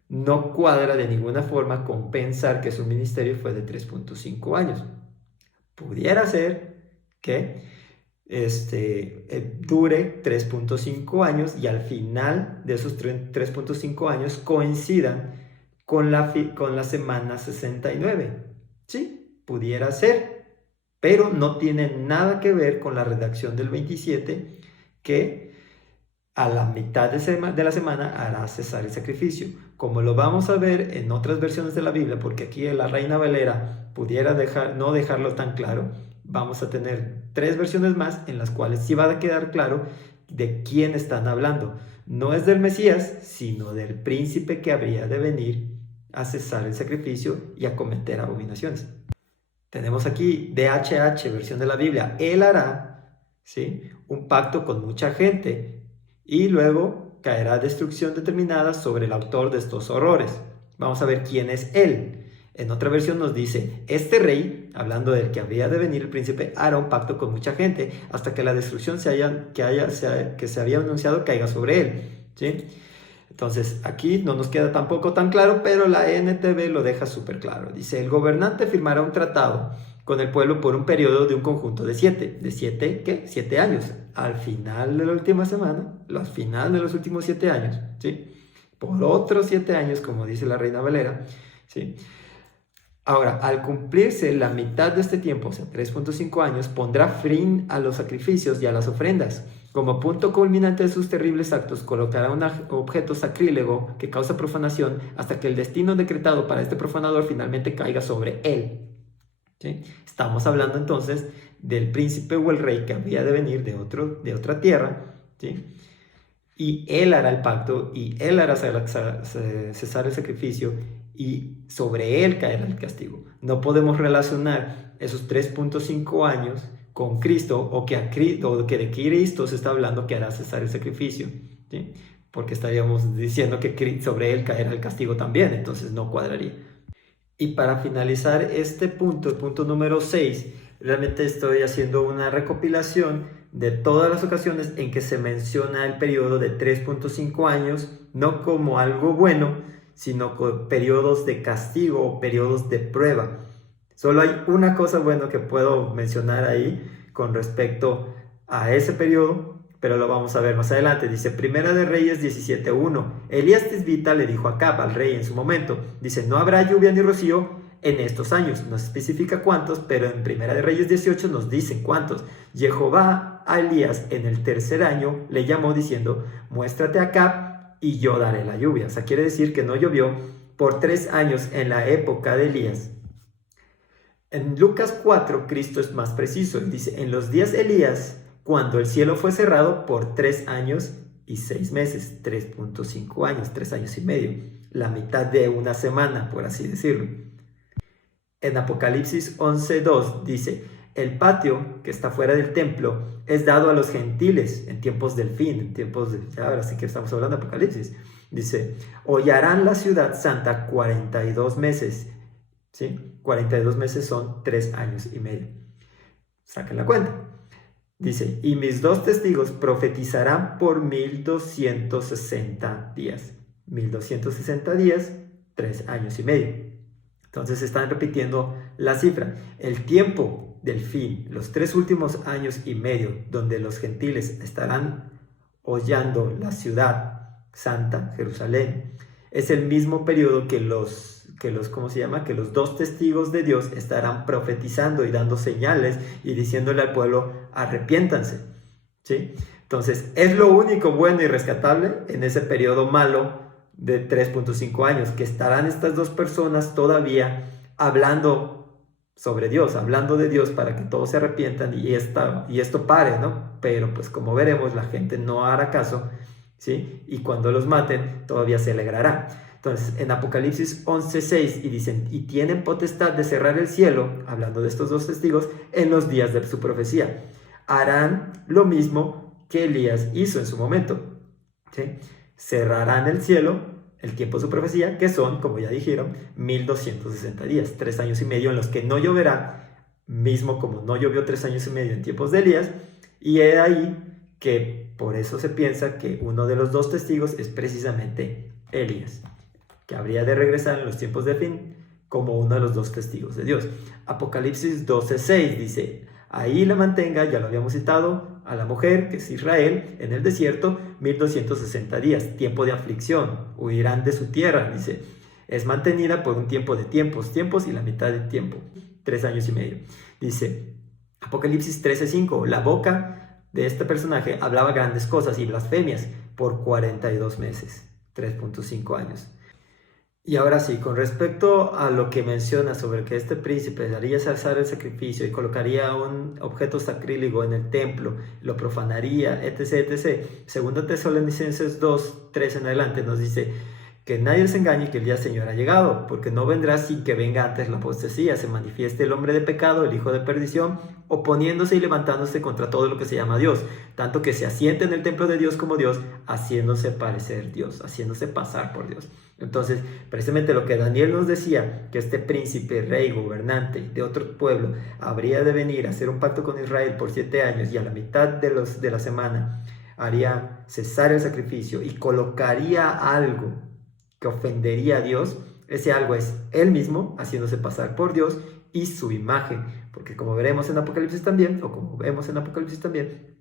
no cuadra de ninguna forma con pensar que su ministerio fue de 3.5 años. Pudiera ser que dure 3.5 años y al final de esos 3.5 años coincidan con la semana 69. Sí, pudiera ser, pero no tiene nada que ver con la redacción del 27, que a la mitad de la semana hará cesar el sacrificio, como lo vamos a ver en otras versiones de la Biblia, porque aquí en la Reina Valera pudiera no dejarlo tan claro. Vamos a tener 3 versiones más en las cuales sí va a quedar claro de quién están hablando. No es del Mesías, sino del príncipe que habría de venir a cesar el sacrificio y a cometer abominaciones. Tenemos aquí DHH, versión de la Biblia. Él hará, ¿sí?, un pacto con mucha gente, y luego caerá destrucción determinada sobre el autor de estos horrores. Vamos a ver quién es él. En otra versión nos dice, este rey, hablando del que habría de venir el príncipe, hará un pacto con mucha gente hasta que la destrucción que se había anunciado caiga sobre él, ¿sí? Entonces, aquí no nos queda tampoco tan claro, pero la NTV lo deja súper claro. Dice, el gobernante firmará un tratado con el pueblo por un periodo de un conjunto de 7. ¿De 7 qué? 7 años. Al final de la última semana, al final de los últimos 7 años, ¿sí? Por otros 7 años, como dice la Reina Valera, ¿sí? Ahora, al cumplirse la mitad de este tiempo, o sea, 3.5 años, pondrá fin a los sacrificios y a las ofrendas. Como punto culminante de sus terribles actos, colocará un objeto sacrílego que causa profanación hasta que el destino decretado para este profanador finalmente caiga sobre él, ¿sí? Estamos hablando entonces del príncipe o el rey que había de venir de otra tierra, ¿sí? Y él hará el pacto, y él hará cesar el sacrificio, y sobre él caerá el castigo. No podemos relacionar esos 3.5 años con Cristo, o que de Cristo se está hablando que hará cesar el sacrificio, ¿sí? Porque estaríamos diciendo que sobre él caerá el castigo también, entonces no cuadraría. Y para finalizar este punto, el punto número 6, realmente estoy haciendo una recopilación de todas las ocasiones en que se menciona el periodo de 3.5 años, no como algo bueno, sino con periodos de castigo o periodos de prueba. Solo hay una cosa buena que puedo mencionar ahí con respecto a ese periodo, pero lo vamos a ver más adelante. Dice, Primera de Reyes 17.1. Elías Tisbita le dijo a Acab, al rey en su momento, dice, no habrá lluvia ni rocío en estos años. No se especifica cuántos, pero en Primera de Reyes 18 nos dicen cuántos. Jehová a Elías en el 3er año le llamó diciendo, muéstrate a Acab y yo daré la lluvia. O sea, quiere decir que no llovió por 3 años en la época de Elías. En Lucas 4, Cristo es más preciso. Él dice, en los días de Elías, cuando el cielo fue cerrado por 3 años y 6 meses, 3.5 años, 3 años y medio, la mitad de una semana, por así decirlo. En Apocalipsis 11.2 dice, el patio que está fuera del templo es dado a los gentiles en tiempos del fin, en tiempos de... Ahora sí que estamos hablando de Apocalipsis. Dice, hollarán la ciudad santa 42 meses, ¿sí? 42 meses son 3 años y medio. Saquen la cuenta. Dice, y mis 2 testigos profetizarán por 1260 días. 1260 días, 3 años y medio. Entonces están repitiendo la cifra. El tiempo del fin, los 3 últimos años y medio, donde los gentiles estarán hollando la ciudad santa, Jerusalén, es el mismo periodo que los 2 testigos de Dios estarán profetizando y dando señales y diciéndole al pueblo, arrepiéntanse, ¿sí? Entonces, es lo único bueno y rescatable en ese periodo malo de 3.5 años, que estarán estas 2 personas todavía hablando sobre Dios, hablando de Dios para que todos se arrepientan y esto pare, ¿no? Pero pues como veremos, la gente no hará caso, ¿sí? Y cuando los maten, todavía se alegrará. Entonces, en Apocalipsis 11:6, y dicen, y tienen potestad de cerrar el cielo, hablando de estos dos testigos, en los días de su profecía. Harán lo mismo que Elías hizo en su momento, ¿sí? Cerrarán el cielo, el tiempo de su profecía, que son, como ya dijeron, 1260 días, 3 años y medio en los que no lloverá, mismo como no llovió 3 años y medio en tiempos de Elías, y es ahí que por eso se piensa que uno de los dos testigos es precisamente Elías, que habría de regresar en los tiempos de fin como uno de los dos testigos de Dios. Apocalipsis 12:6 dice, ahí la mantenga, ya lo habíamos citado, a la mujer, que es Israel, en el desierto, 1260 días, tiempo de aflicción, huirán de su tierra, dice, es mantenida por un tiempo de tiempos y la mitad de tiempo, 3 años y medio. Dice, Apocalipsis 13:5, la boca de este personaje hablaba grandes cosas y blasfemias por 42 meses, 3.5 años. Y ahora sí, con respecto a lo que menciona sobre que este príncipe haría cesar el sacrificio y colocaría un objeto sacrílego en el templo, lo profanaría, etc. Segunda Tesalonicenses 2:3 en adelante nos dice que nadie les engañe que el día del Señor ha llegado, porque no vendrá sin que venga antes la apostasía, se manifieste el hombre de pecado, el hijo de perdición, oponiéndose y levantándose contra todo lo que se llama Dios, tanto que se asiente en el templo de Dios como Dios, haciéndose parecer Dios, haciéndose pasar por Dios. Entonces, precisamente lo que Daniel nos decía, que este príncipe, rey, gobernante de otro pueblo, habría de venir a hacer un pacto con Israel por 7 años y a la mitad de la semana haría cesar el sacrificio y colocaría algo que ofendería a Dios, ese algo es él mismo haciéndose pasar por Dios y su imagen, porque como veremos en Apocalipsis también, o como vemos en Apocalipsis también,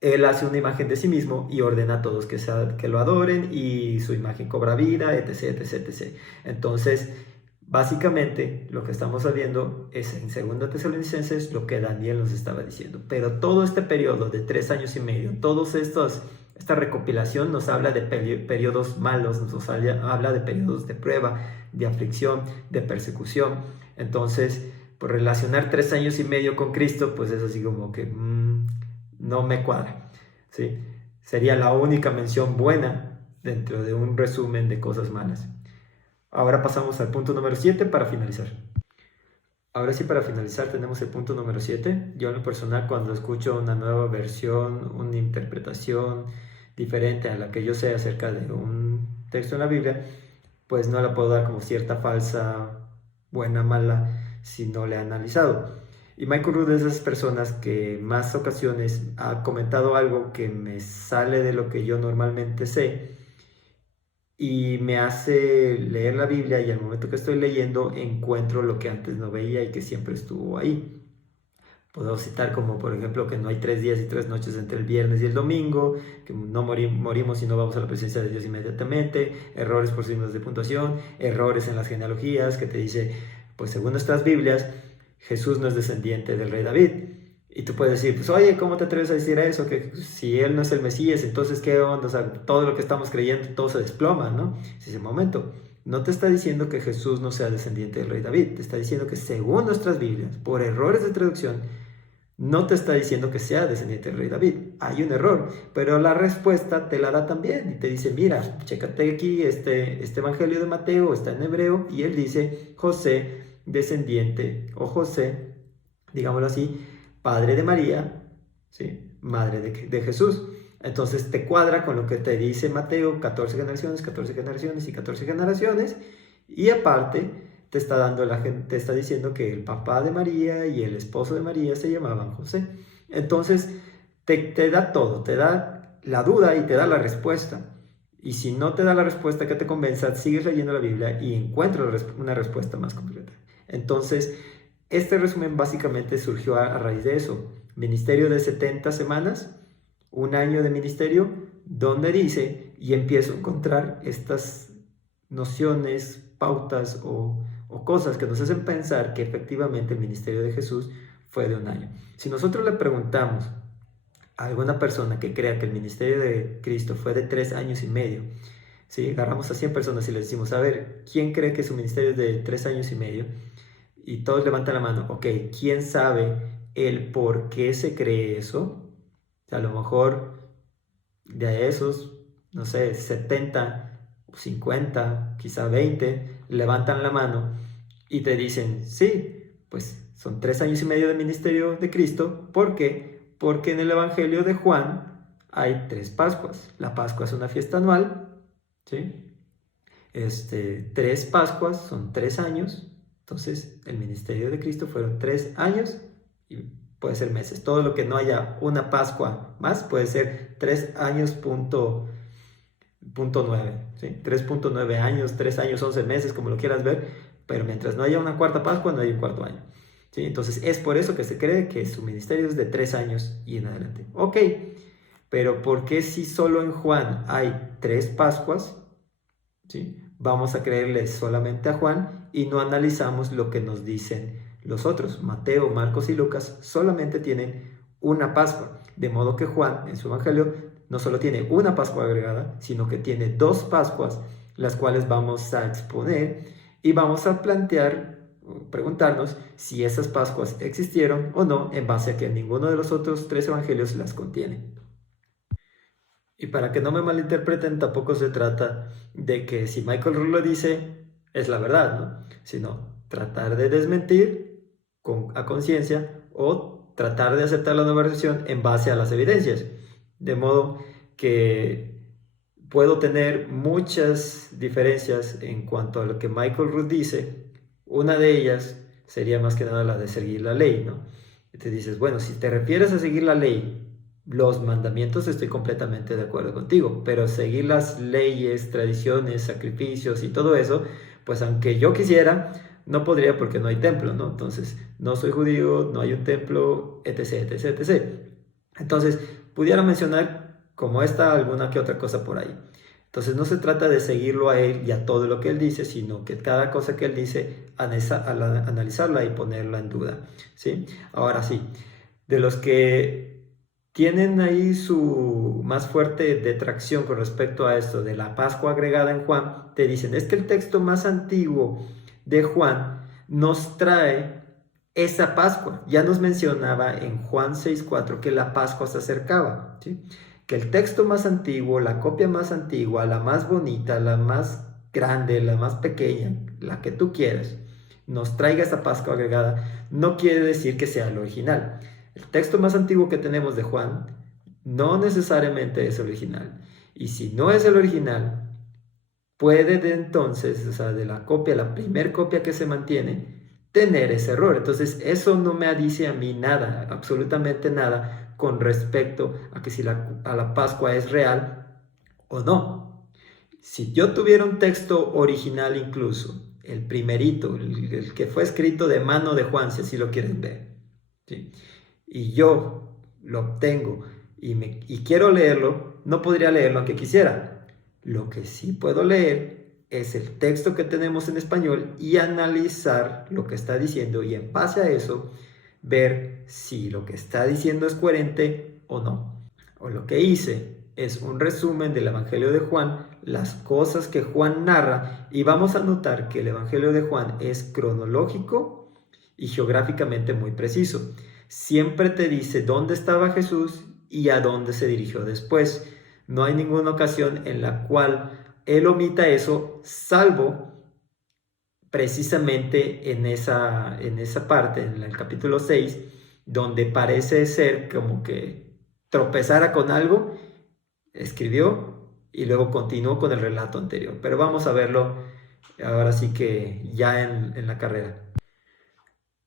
él hace una imagen de sí mismo y ordena a todos que lo adoren y su imagen cobra vida, etc. Entonces, básicamente, lo que estamos viendo es en 2 Tesalonicenses lo que Daniel nos estaba diciendo. Pero todo este periodo de 3 años y medio, esta recopilación nos habla de periodos malos, nos habla de periodos de prueba, de aflicción, de persecución. Entonces, por relacionar 3 años y medio con Cristo, pues es así como que no me cuadra, ¿sí? Sería la única mención buena dentro de un resumen de cosas malas. Ahora pasamos al punto número 7 para finalizar. Ahora sí, para finalizar tenemos el punto número 7. Yo en lo personal, cuando escucho una nueva versión, una interpretación diferente a la que yo sé acerca de un texto en la Biblia, pues no la puedo dar como cierta, falsa, buena, mala, si no la he analizado. Y Michael Rood es de esas personas que en más ocasiones ha comentado algo que me sale de lo que yo normalmente sé y me hace leer la Biblia, y al momento que estoy leyendo encuentro lo que antes no veía y que siempre estuvo ahí. Puedo citar como por ejemplo que no hay 3 días y 3 noches entre el viernes y el domingo, que no morimos y no vamos a la presencia de Dios inmediatamente, errores por signos de puntuación, errores en las genealogías que te dice, pues según nuestras Biblias, Jesús no es descendiente del rey David. Y tú puedes decir, pues oye, ¿cómo te atreves a decir eso? Que si él no es el Mesías, entonces ¿qué onda? O sea, todo lo que estamos creyendo, todo se desploma, ¿no? Si ese momento, no te está diciendo que Jesús no sea descendiente del rey David, te está diciendo que según nuestras Biblias, por errores de traducción, no te está diciendo que sea descendiente del rey David. Hay un error, pero la respuesta te la da también y te dice, mira, chécate aquí, este evangelio de Mateo está en hebreo y él dice José, descendiente, o José, digámoslo así, padre de María, ¿sí? Madre de Jesús. Entonces te cuadra con lo que te dice Mateo, 14 generaciones, 14 generaciones y 14 generaciones, y aparte te está diciendo que el papá de María y el esposo de María se llamaban José. Entonces te da todo, te da la duda y te da la respuesta. Y si no te da la respuesta que te convenza, sigues leyendo la Biblia y encuentras una respuesta más completa. Entonces, este resumen básicamente surgió a raíz de eso. Ministerio de 70 semanas, un año de ministerio, donde dice, y empiezo a encontrar estas nociones, pautas o cosas que nos hacen pensar que efectivamente el ministerio de Jesús fue de un año. Si nosotros le preguntamos a alguna persona que crea que el ministerio de Cristo fue de 3 años y medio, ¿sí? Agarramos a 100 personas y les decimos, a ver, ¿quién cree que su ministerio es de 3 años y medio? y todos levantan la mano. Ok, ¿quién sabe el por qué se cree eso? O sea, a lo mejor de esos, no sé, 70, 50, quizá 20, levantan la mano y te dicen, sí, pues son 3 años y medio de ministerio de Cristo. ¿Por qué? Porque en el Evangelio de Juan hay 3 Pascuas. La Pascua es una fiesta anual, ¿sí? 3 Pascuas son 3 años. Entonces, el ministerio de Cristo fueron 3 años y puede ser meses. Todo lo que no haya una Pascua más puede ser 3 años punto 9, ¿sí? 3.9 años, 3 años, 11 meses, como lo quieras ver, pero mientras no haya una cuarta Pascua, no hay un cuarto año, ¿sí? Entonces, es por eso que se cree que su ministerio es de 3 años y en adelante. Ok, pero ¿por qué si solo en Juan hay 3 Pascuas? ¿Sí? Vamos a creerle solamente a Juan y no analizamos lo que nos dicen los otros. Mateo, Marcos y Lucas solamente tienen una Pascua, de modo que Juan en su Evangelio no solo tiene una Pascua agregada, sino que tiene 2 Pascuas, las cuales vamos a exponer y vamos a plantear, preguntarnos si esas Pascuas existieron o no, en base a que ninguno de los otros 3 evangelios las contiene. Y para que no me malinterpreten, tampoco se trata de que si Michael Rood lo dice, es la verdad, ¿no? Sino tratar de desmentir a conciencia o tratar de aceptar la nueva versión en base a las evidencias. De modo que puedo tener muchas diferencias en cuanto a lo que Michael Rood dice. Una de ellas sería más que nada la de seguir la ley, ¿no? Y te dices, bueno, si te refieres a seguir la ley, los mandamientos, estoy completamente de acuerdo contigo, pero seguir las leyes, tradiciones, sacrificios y todo eso, pues aunque yo quisiera, no podría porque no hay templo, ¿no? Entonces, no soy judío, no hay un templo, etc, etc, etc. Entonces, pudiera mencionar como esta alguna que otra cosa por ahí. Entonces, no se trata de seguirlo a él y a todo lo que él dice, sino que cada cosa que él dice, analizarla y ponerla en duda, ¿sí? Ahora sí, de los que tienen ahí su más fuerte detracción con respecto a esto de la Pascua agregada en Juan, te dicen, es que el texto más antiguo de Juan nos trae esa Pascua. Ya nos mencionaba en Juan 6:4 que la Pascua se acercaba, ¿sí? Que el texto más antiguo, la copia más antigua, la más bonita, la más grande, la más pequeña, la que tú quieras, nos traiga esa Pascua agregada, no quiere decir que sea el original. El texto más antiguo que tenemos de Juan no necesariamente es el original. Y si no es el original, puede de entonces, o sea, de la copia, la primer copia que se mantiene, tener ese error. Entonces, eso no me dice a mí nada, absolutamente nada, con respecto a que si a la Pascua es real o no. Si yo tuviera un texto original incluso, el primerito, el que fue escrito de mano de Juan, si así lo quieren ver, ¿sí? Y yo lo obtengo y quiero leerlo, no podría leerlo aunque quisiera. Lo que sí puedo leer es el texto que tenemos en español y analizar lo que está diciendo y en base a eso ver si lo que está diciendo es coherente o no. O lo que hice es un resumen del Evangelio de Juan, las cosas que Juan narra, y vamos a notar que el Evangelio de Juan es cronológico y geográficamente muy preciso. Siempre te dice dónde estaba Jesús y a dónde se dirigió después. No hay ninguna ocasión en la cual él omita eso, salvo precisamente en esa parte, en el capítulo 6, donde parece ser como que tropezara con algo, escribió y luego continuó con el relato anterior. Pero vamos a verlo ahora sí que ya en la carrera.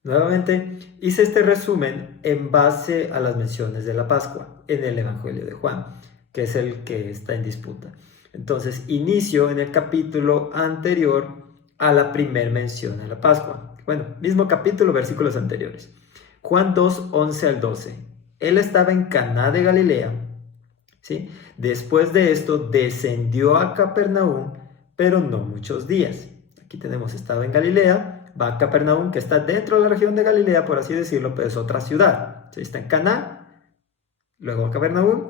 Nuevamente, hice este resumen en base a las menciones de la Pascua en el Evangelio de Juan, que es el que está en disputa. Entonces, inicio en el capítulo anterior a la primer mención a la Pascua. Bueno, mismo capítulo, versículos anteriores. Juan 2, 11 al 12. Él estaba en Caná de Galilea, ¿sí? Después de esto, descendió a Capernaum, pero no muchos días. Aquí tenemos, estaba en Galilea, va a Capernaum, que está dentro de la región de Galilea, por así decirlo, pero es otra ciudad. ¿Sí? Está en Caná, luego a Capernaum,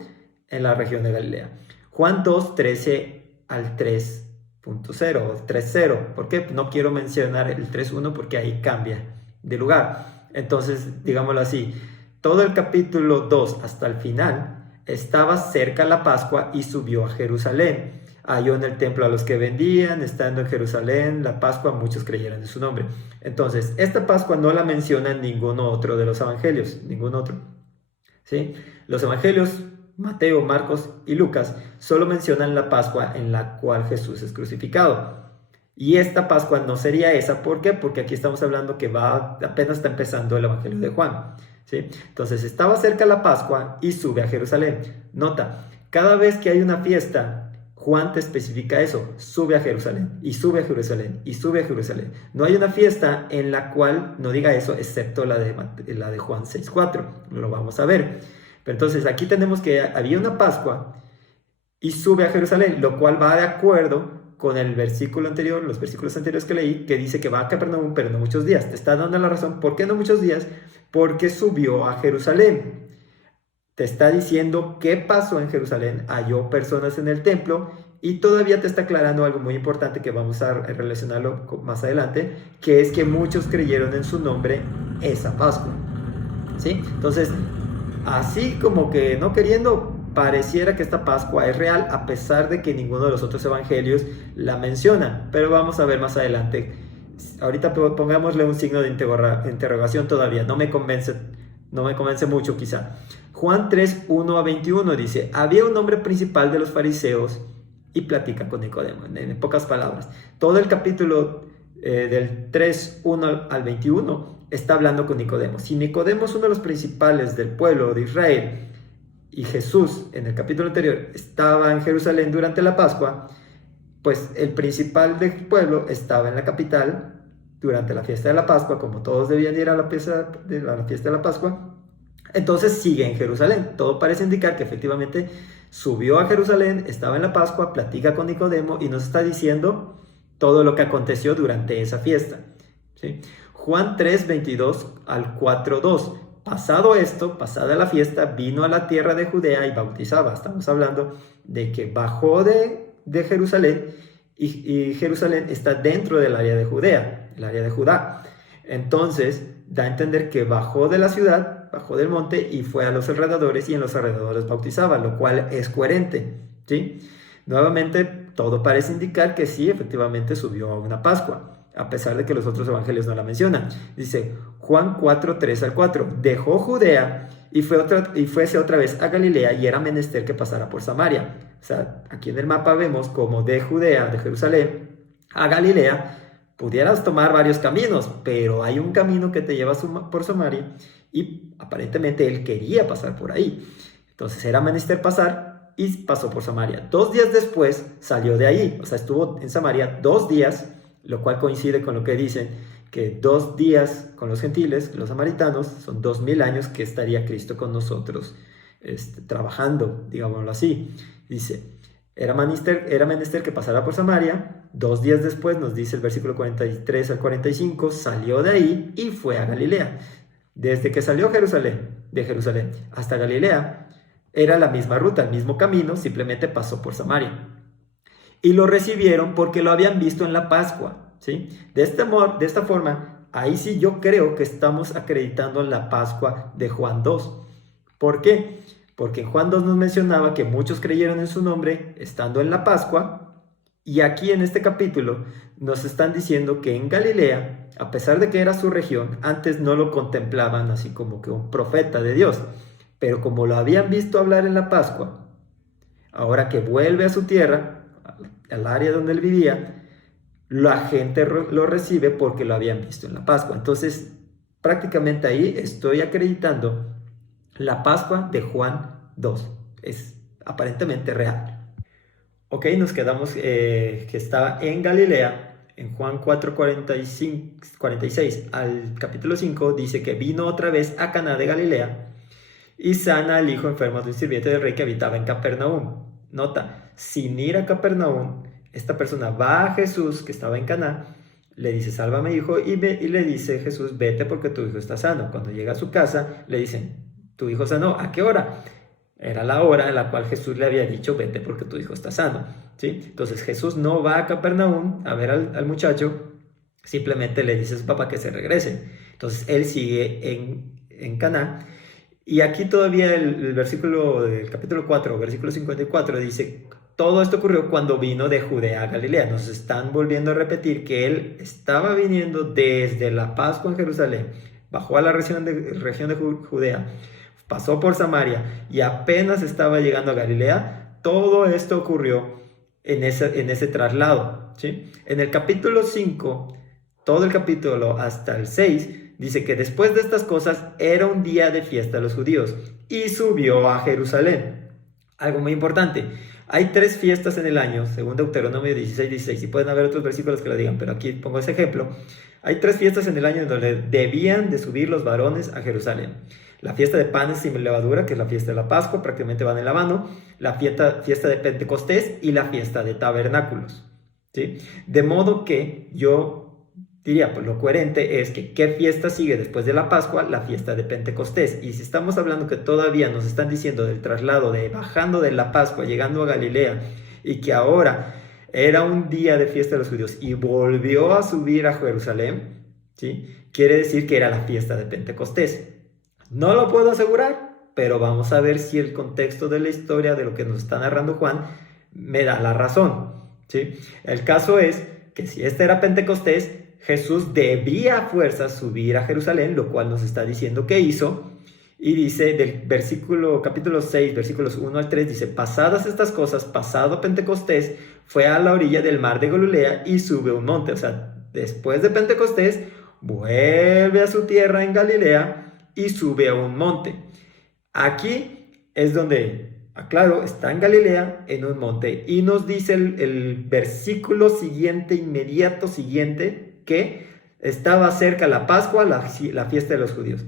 en la región de Galilea. Juan 2, 13 al 3.0 o 3.0. ¿Por qué? No quiero mencionar el 3.1 porque ahí cambia de lugar. Entonces, digámoslo así, todo el capítulo 2 hasta el final estaba cerca de la Pascua y subió a Jerusalén. Halló en el templo a los que vendían, estando en Jerusalén, la Pascua, muchos creyeron en su nombre. Entonces, esta Pascua no la menciona en ningún otro de los evangelios, ningún otro. ¿Sí? Los evangelios, Mateo, Marcos y Lucas, solo mencionan la Pascua en la cual Jesús es crucificado. Y esta Pascua no sería esa, ¿por qué? Porque aquí estamos hablando que apenas está empezando el evangelio de Juan. ¿Sí? Entonces, estaba cerca la Pascua y sube a Jerusalén. Nota, cada vez que hay una fiesta, Juan te especifica eso, sube a Jerusalén, y sube a Jerusalén, y sube a Jerusalén. No hay una fiesta en la cual no diga eso, excepto la de Juan 6:4, lo vamos a ver. Pero entonces aquí tenemos que había una Pascua y sube a Jerusalén, lo cual va de acuerdo con el versículo anterior, los versículos anteriores que leí, que dice que va a Capernaum, pero no muchos días. Te está dando la razón, ¿por qué no muchos días? Porque subió a Jerusalén. Te está diciendo qué pasó en Jerusalén, halló personas en el templo y todavía te está aclarando algo muy importante que vamos a relacionarlo más adelante, que es que muchos creyeron en su nombre esa Pascua. ¿Sí? Entonces, así como que no queriendo, pareciera que esta Pascua es real a pesar de que ninguno de los otros evangelios la menciona, pero vamos a ver más adelante. Ahorita pongámosle un signo de interrogación todavía, no me convence mucho quizá. Juan 3:1-21 dice, había un hombre principal de los fariseos y platica con Nicodemo, en pocas palabras. Todo el capítulo del 3:1-21 está hablando con Nicodemo. Si Nicodemo es uno de los principales del pueblo de Israel y Jesús en el capítulo anterior estaba en Jerusalén durante la Pascua, pues el principal del pueblo estaba en la capital durante la fiesta de la Pascua, como todos debían ir a la fiesta de la Pascua. Entonces sigue en Jerusalén. Todo parece indicar que efectivamente subió a Jerusalén, estaba en la Pascua, platica con Nicodemo y nos está diciendo todo lo que aconteció durante esa fiesta. ¿Sí? Juan 3:22-4:2. Pasado esto, pasada la fiesta, vino a la tierra de Judea y bautizaba. Estamos hablando de que bajó de Jerusalén y Jerusalén está dentro del área de Judea, el área de Judá. Entonces da a entender que bajó de la ciudad, bajó del monte y fue a los alrededores y en los alrededores bautizaba, lo cual es coherente. ¿Sí? Nuevamente, todo parece indicar que sí, efectivamente subió a una Pascua, a pesar de que los otros evangelios no la mencionan. Dice Juan 4:3-4, dejó Judea y fuese otra vez a Galilea y era menester que pasara por Samaria. O sea, aquí en el mapa vemos como de Judea, de Jerusalén, a Galilea, pudieras tomar varios caminos, pero hay un camino que te lleva por Samaria y aparentemente él quería pasar por ahí. Entonces era menester pasar y pasó por Samaria. 2 días después salió de ahí, o sea, estuvo en Samaria 2 días, lo cual coincide con lo que dicen, que 2 días con los gentiles, los samaritanos, son 2000 años que estaría Cristo con nosotros trabajando, digámoslo así. Dice, era menester que pasara por Samaria. 2 días después, nos dice el versículo 43-45, salió de ahí y fue a Galilea. Desde que salió de Jerusalén hasta Galilea, era la misma ruta, el mismo camino, simplemente pasó por Samaria. Y lo recibieron porque lo habían visto en la Pascua. ¿Sí? De esta forma, ahí sí yo creo que estamos acreditando la Pascua de Juan 2. ¿Por qué? Porque en Juan 2 nos mencionaba que muchos creyeron en su nombre estando en la Pascua, y aquí en este capítulo nos están diciendo que en Galilea, a pesar de que era su región, antes no lo contemplaban así como que un profeta de Dios, pero como lo habían visto hablar en la Pascua, ahora que vuelve a su tierra, al área donde él vivía, la gente lo recibe porque lo habían visto en la Pascua. Entonces, prácticamente ahí estoy acreditando la Pascua de Juan 2. Es aparentemente real. Ok, nos quedamos que estaba en Galilea. En Juan 4:46 al capítulo 5 dice que vino otra vez a Caná de Galilea y sana al hijo enfermo de un sirviente del rey que habitaba en Capernaum. Nota, sin ir a Capernaum, esta persona va a Jesús que estaba en Caná, le dice, sálvame hijo, y le dice Jesús, vete porque tu hijo está sano. Cuando llega a su casa, le dicen, tu hijo sanó, ¿a qué hora? Era la hora en la cual Jesús le había dicho, vete porque tu hijo está sano. ¿Sí? Entonces Jesús no va a Capernaum a ver al muchacho, simplemente le dice a su papá que se regrese. Entonces él sigue en Canaán. Y aquí todavía el versículo del capítulo 4, versículo 54 dice, todo esto ocurrió cuando vino de Judea a Galilea. Nos están volviendo a repetir que él estaba viniendo desde la Pascua en Jerusalén, bajó a la región de Judea, pasó por Samaria y apenas estaba llegando a Galilea. Todo esto ocurrió en ese traslado, ¿sí? En el capítulo 5, todo el capítulo hasta el 6, dice que después de estas cosas era un día de fiesta de los judíos y subió a Jerusalén. Algo muy importante, hay 3 fiestas en el año, según Deuteronomio 16:16, y pueden haber otros versículos que lo digan, pero aquí pongo ese ejemplo. Hay 3 fiestas en el año en donde debían de subir los varones a Jerusalén. La fiesta de panes sin levadura, que es la fiesta de la Pascua, prácticamente van en la mano, la fiesta de Pentecostés y la fiesta de tabernáculos, ¿sí? De modo que yo diría, pues lo coherente es que ¿qué fiesta sigue después de la Pascua? La fiesta de Pentecostés. Y si estamos hablando que todavía nos están diciendo del traslado de bajando de la Pascua, llegando a Galilea, y que ahora era un día de fiesta de los judíos y volvió a subir a Jerusalén, ¿sí? Quiere decir que era la fiesta de Pentecostés. No lo puedo asegurar, pero vamos a ver si el contexto de la historia de lo que nos está narrando Juan me da la razón, ¿sí? El caso es que si este era Pentecostés, Jesús debía a fuerzas subir a Jerusalén, lo cual nos está diciendo que hizo. Y dice del capítulo 6, versículos 1 al 3, dice, pasadas estas cosas, pasado Pentecostés, fue a la orilla del mar de Galilea y sube un monte. O sea, después de Pentecostés, vuelve a su tierra en Galilea y sube a un monte. Aquí es donde, aclaro, está en Galilea, en un monte. Y nos dice el versículo siguiente, inmediato siguiente, que estaba cerca la Pascua, la fiesta de los judíos.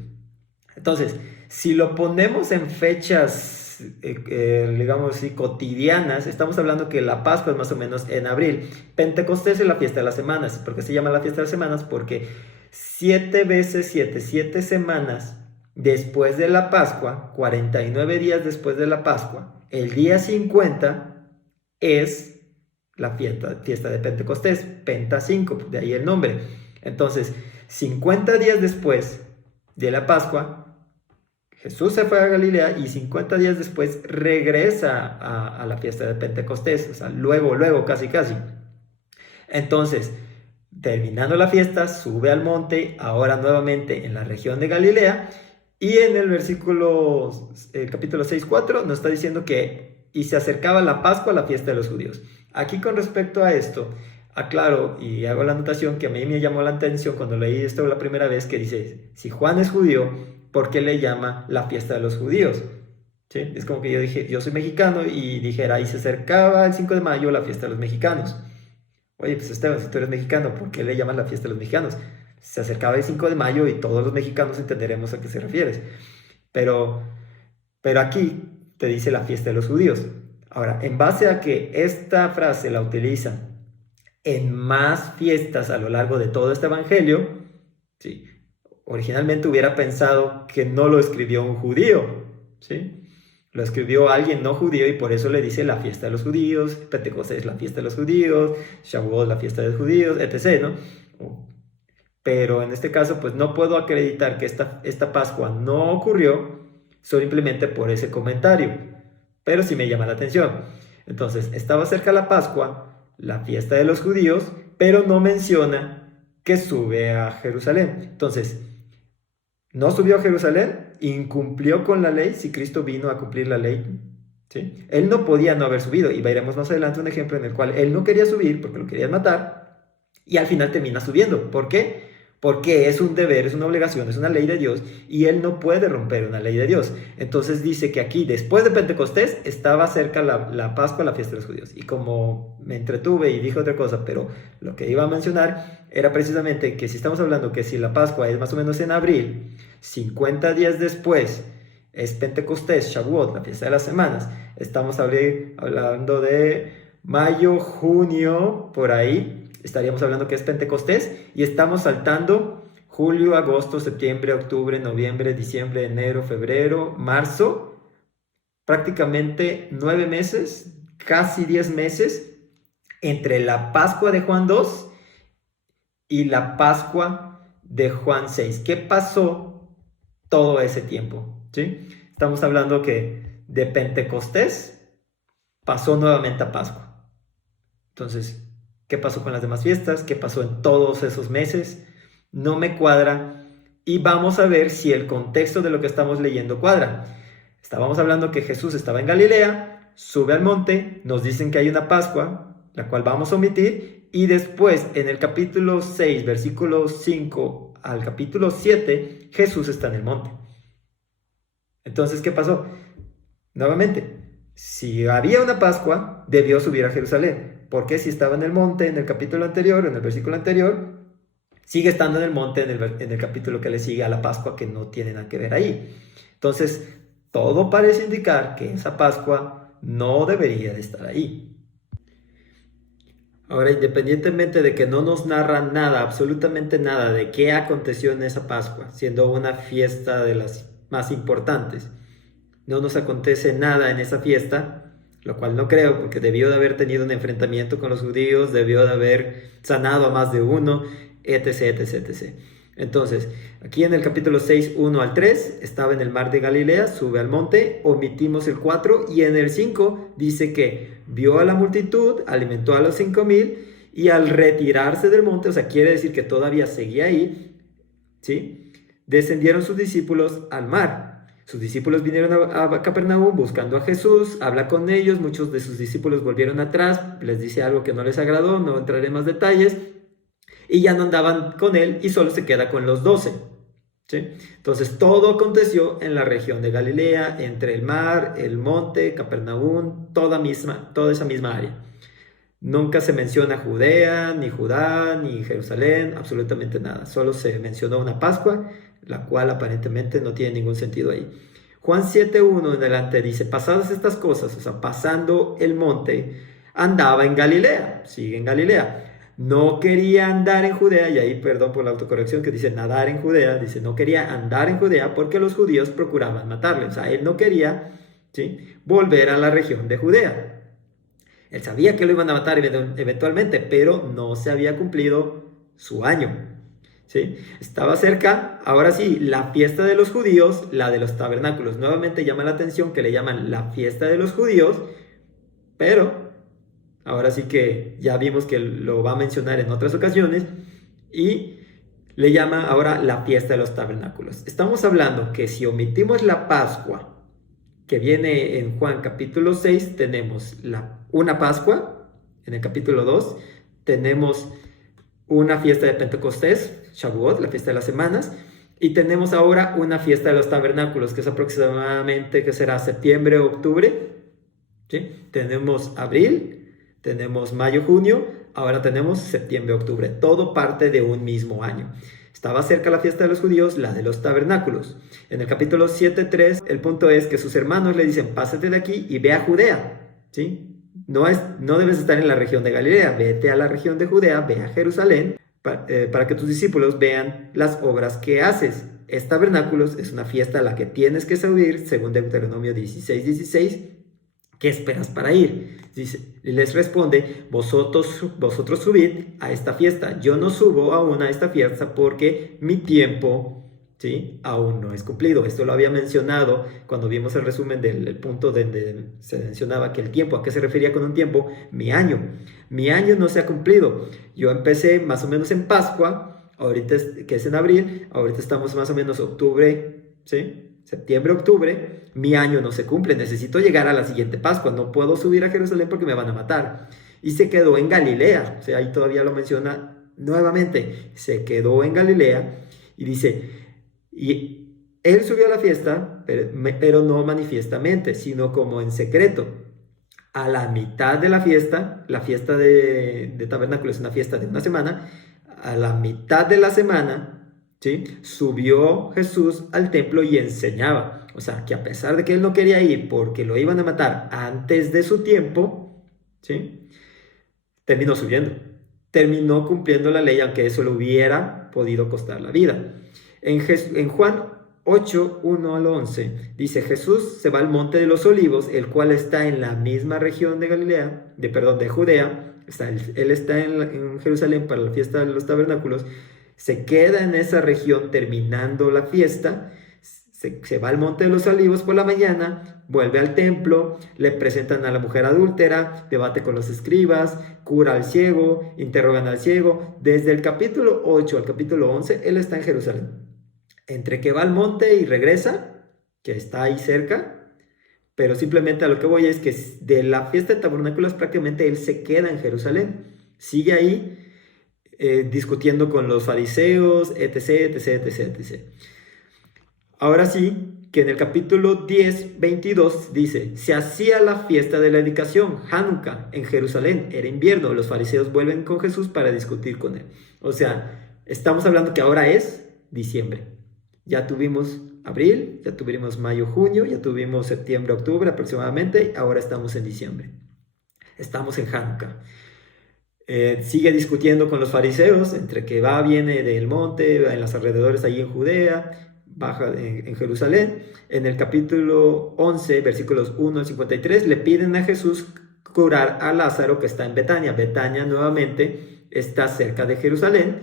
Entonces, si lo ponemos en fechas, digamos así, cotidianas, estamos hablando que la Pascua es más o menos en abril. Pentecostés es la fiesta de las semanas. ¿Por qué se llama la fiesta de las semanas? Porque 7 veces 7, 7 semanas después de la Pascua, 49 días después de la Pascua, el día 50 es la fiesta de Pentecostés, Penta 5, de ahí el nombre. Entonces, 50 días después de la Pascua, Jesús se fue a Galilea y 50 días después regresa a la fiesta de Pentecostés, o sea, luego, casi. Entonces, terminando la fiesta, sube al monte, ahora nuevamente en la región de Galilea, y en el capítulo 6:4 nos está diciendo que y se acercaba la Pascua, la fiesta de los judíos. Aquí con respecto a esto, aclaro y hago la anotación que a mí me llamó la atención cuando leí esto la primera vez, que dice, si Juan es judío, ¿por qué le llama la fiesta de los judíos? ¿Sí? Es como que yo dije, yo soy mexicano y dijera, y se acercaba el 5 de mayo la fiesta de los mexicanos. Oye, pues Esteban, si tú eres mexicano, ¿por qué le llamas la fiesta de los mexicanos? Se acercaba el 5 de mayo y todos los mexicanos entenderemos a qué se refieres. Pero aquí te dice la fiesta de los judíos. Ahora, en base a que esta frase la utilizan en más fiestas a lo largo de todo este evangelio, ¿sí? Originalmente hubiera pensado que no lo escribió un judío, ¿sí? Lo escribió alguien no judío y por eso le dice la fiesta de los judíos, Pentecostés la fiesta de los judíos, Shavuot la fiesta de los judíos, etc., ¿no? Pero en este caso, pues no puedo acreditar que esta Pascua no ocurrió simplemente por ese comentario, pero sí me llama la atención. Entonces, estaba cerca la Pascua, la fiesta de los judíos, pero no menciona que sube a Jerusalén. Entonces, no subió a Jerusalén, incumplió con la ley si Cristo vino a cumplir la ley, ¿sí? Él no podía no haber subido, y veremos más adelante un ejemplo en el cual él no quería subir porque lo querían matar, y al final termina subiendo. ¿Por qué? Porque es un deber, es una obligación, es una ley de Dios y él no puede romper una ley de Dios. Entonces dice que aquí, después de Pentecostés, estaba cerca la Pascua, la fiesta de los judíos. Y como me entretuve y dije otra cosa, pero lo que iba a mencionar era precisamente que si estamos hablando que si la Pascua es más o menos en abril, 50 días después es Pentecostés, Shavuot, la fiesta de las semanas. Estamos hablando de mayo, junio, por ahí. Estaríamos hablando que es Pentecostés y estamos saltando julio, agosto, septiembre, octubre, noviembre, diciembre, enero, febrero, marzo, prácticamente 9 meses, casi 10 meses entre la Pascua de Juan 2 y la Pascua de Juan 6. ¿Qué pasó todo ese tiempo? ¿Sí? Estamos hablando que de Pentecostés pasó nuevamente a Pascua. Entonces, ¿qué pasó con las demás fiestas? ¿Qué pasó en todos esos meses? No me cuadra. Y vamos a ver si el contexto de lo que estamos leyendo cuadra. Estábamos hablando que Jesús estaba en Galilea, sube al monte, nos dicen que hay una Pascua, la cual vamos a omitir, y después en el capítulo 6, versículos 5 al capítulo 7, Jesús está en el monte. Entonces, ¿qué pasó? Nuevamente, si había una Pascua, debió subir a Jerusalén. Porque si estaba en el monte en el capítulo anterior, en el versículo anterior, sigue estando en el monte en el capítulo que le sigue a la Pascua, que no tiene nada que ver ahí. Entonces, todo parece indicar que esa Pascua no debería de estar ahí. Ahora, independientemente de que no nos narra nada, absolutamente nada, de qué aconteció en esa Pascua, siendo una fiesta de las más importantes, no nos acontece nada en esa fiesta, lo cual no creo, porque debió de haber tenido un enfrentamiento con los judíos, debió de haber sanado a más de uno, etc, etc, etc. Entonces, aquí en el capítulo 6, 1 al 3, estaba en el mar de Galilea, sube al monte, omitimos el 4, y en el 5 dice que vio a la multitud, alimentó a los 5,000, y al retirarse del monte, o sea, quiere decir que todavía seguía ahí, ¿sí? Descendieron sus discípulos al mar. Sus discípulos vinieron a Capernaum buscando a Jesús, habla con ellos, muchos de sus discípulos volvieron atrás, les dice algo que no les agradó, no entraré en más detalles, y ya no andaban con él y solo se queda con los 12. ¿Sí? Entonces todo aconteció en la región de Galilea, entre el mar, el monte, Capernaum, toda esa misma área. Nunca se menciona Judea, ni Judá, ni Jerusalén, absolutamente nada. Solo se mencionó una Pascua, la cual aparentemente no tiene ningún sentido ahí. Juan 7:1 en adelante dice, pasadas estas cosas, o sea, pasando el monte, andaba en Galilea, sigue en Galilea. No quería andar en Judea, y ahí perdón por la autocorrección que dice nadar en Judea, dice no quería andar en Judea porque los judíos procuraban matarle. O sea, él no quería, ¿sí?, volver a la región de Judea. Él sabía que lo iban a matar eventualmente, pero no se había cumplido su año. ¿Sí? Estaba cerca, ahora sí, la fiesta de los judíos, la de los tabernáculos. Nuevamente llama la atención que le llaman la fiesta de los judíos, pero ahora sí que ya vimos que lo va a mencionar en otras ocasiones y le llama ahora la fiesta de los tabernáculos. Estamos hablando que si omitimos la Pascua, que viene en Juan capítulo 6, tenemos una Pascua, en el capítulo 2, tenemos una fiesta de Pentecostés, Shavuot, la fiesta de las semanas, y tenemos ahora una fiesta de los tabernáculos, que es aproximadamente, que será septiembre o octubre, ¿sí? Tenemos abril, tenemos mayo, junio, ahora tenemos septiembre, octubre, todo parte de un mismo año. Estaba cerca la fiesta de los judíos, la de los tabernáculos. En el capítulo 7:3, el punto es que sus hermanos le dicen, pásate de aquí y ve a Judea, ¿sí? No debes estar en la región de Galilea, vete a la región de Judea, ve a Jerusalén, para que tus discípulos vean las obras que haces. Es tabernáculos, es una fiesta a la que tienes que subir, según Deuteronomio 16:16. ¿Qué esperas para ir? Dice, les responde, vosotros subid a esta fiesta. Yo no subo aún a esta fiesta porque mi tiempo, ¿sí?, aún no es cumplido. Esto lo había mencionado cuando vimos el resumen del punto donde se mencionaba que el tiempo, ¿a qué se refería con un tiempo? Mi año no se ha cumplido. Yo empecé más o menos en Pascua, ahorita que es en abril, ahorita estamos más o menos octubre, ¿sí?, septiembre, octubre, mi año no se cumple, necesito llegar a la siguiente Pascua, no puedo subir a Jerusalén porque me van a matar. Y se quedó en Galilea, o sea, ahí todavía lo menciona nuevamente, se quedó en Galilea y dice, y él subió a la fiesta, pero no manifiestamente, sino como en secreto. A la mitad de la fiesta de tabernáculos es una fiesta de una semana, a la mitad de la semana, ¿sí?, subió Jesús al templo y enseñaba. O sea, que a pesar de que él no quería ir porque lo iban a matar antes de su tiempo, ¿sí?, terminó subiendo. Terminó cumpliendo la ley, aunque eso le hubiera podido costar la vida. En Juan 8, 1 al 11, dice, Jesús se va al monte de los olivos, el cual está en la misma región de de Judea. Él está en Jerusalén para la fiesta de los tabernáculos. se queda en esa región terminando la fiesta, se va al Monte de los Olivos por la mañana, vuelve al templo, le presentan a la mujer adúltera, debate con los escribas, cura al ciego, interrogan al ciego. Desde el capítulo 8 al capítulo 11, él está en Jerusalén. Entre que va al monte y regresa, que está ahí cerca, pero simplemente a lo que voy es que de la fiesta de tabernáculos prácticamente él se queda en Jerusalén, sigue ahí discutiendo con los fariseos, etc, etc, etc, etc. Ahora sí, que en el capítulo 10, 22 dice, se hacía la fiesta de la dedicación, Hanukkah, en Jerusalén, era invierno, los fariseos vuelven con Jesús para discutir con él. O sea, estamos hablando que ahora es diciembre. Ya tuvimos abril, ya tuvimos mayo, junio, ya tuvimos septiembre, octubre aproximadamente, ahora estamos en diciembre. Estamos en Hanukkah. Sigue discutiendo con los fariseos, entre que va, viene del monte, en los alrededores allí en Judea, baja en Jerusalén. En el capítulo 11, versículos 1 al 53, le piden a Jesús curar a Lázaro que está en Betania. Betania nuevamente está cerca de Jerusalén.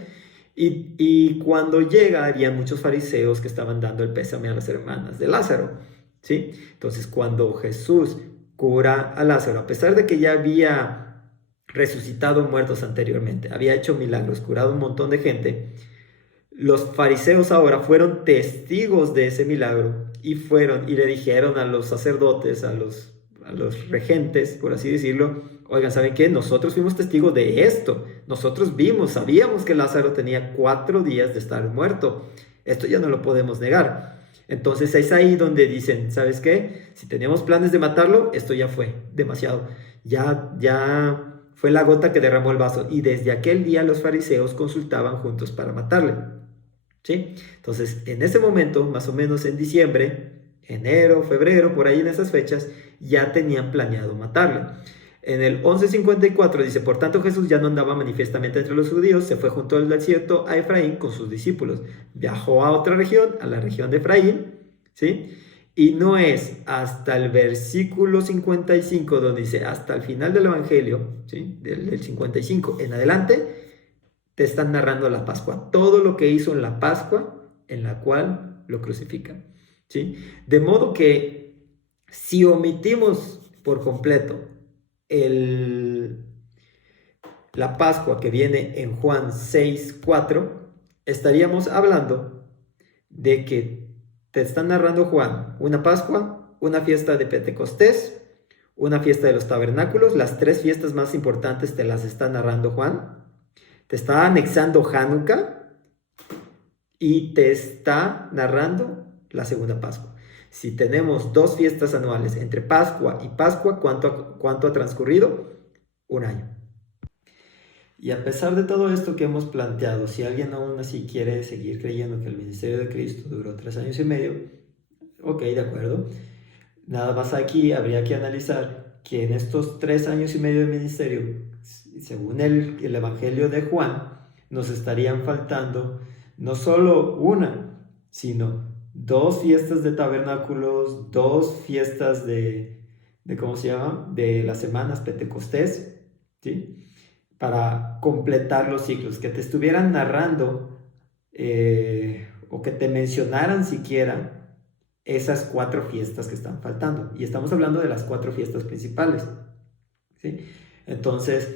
Y cuando llega, había muchos fariseos que estaban dando el pésame a las hermanas de Lázaro, ¿sí? Entonces, cuando Jesús cura a Lázaro, a pesar de que ya había resucitado muertos anteriormente, había hecho milagros, curado un montón de gente, los fariseos ahora fueron testigos de ese milagro y fueron y le dijeron a los sacerdotes, a los regentes, por así decirlo, oigan, ¿saben qué? Nosotros fuimos testigos de esto, nosotros vimos, sabíamos que Lázaro tenía 4 días de estar muerto, esto ya no lo podemos negar. Entonces es ahí donde dicen, ¿sabes qué? Si teníamos planes de matarlo, esto ya fue demasiado, ya fue la gota que derramó el vaso, y desde aquel día los fariseos consultaban juntos para matarle, ¿sí? Entonces, en ese momento, más o menos en diciembre, enero, febrero, por ahí en esas fechas, ya tenían planeado matarle. En el 11:54 dice, por tanto Jesús ya no andaba manifiestamente entre los judíos, se fue junto al desierto a Efraín con sus discípulos. Viajó a otra región, a la región de Efraín, ¿sí? Y no es hasta el versículo 55 donde dice, hasta el final del Evangelio, ¿sí? Del 55 en adelante, te están narrando la Pascua, todo lo que hizo en la Pascua en la cual lo crucifican, ¿sí? De modo que si omitimos por completo la Pascua que viene en Juan 6:4, estaríamos hablando de que te están narrando Juan una Pascua, una fiesta de Pentecostés, una fiesta de los tabernáculos, las 3 fiestas más importantes te las está narrando Juan, te está anexando Hanukkah y te está narrando la segunda Pascua. Si tenemos 2 fiestas anuales entre Pascua y Pascua, ¿cuánto ha transcurrido? 1 año. Y a pesar de todo esto que hemos planteado, si alguien aún así quiere seguir creyendo que el ministerio de Cristo duró 3 años y medio, ok, de acuerdo. Nada más aquí habría que analizar que en estos 3 años y medio de ministerio, según el Evangelio de Juan, nos estarían faltando no solo una, sino 2 fiestas de tabernáculos, 2 fiestas de ¿cómo se llama? De las semanas Pentecostés, ¿sí? Para completar los ciclos, que te estuvieran narrando o que te mencionaran siquiera esas 4 fiestas que están faltando. Y estamos hablando de las 4 fiestas principales, ¿sí? Entonces,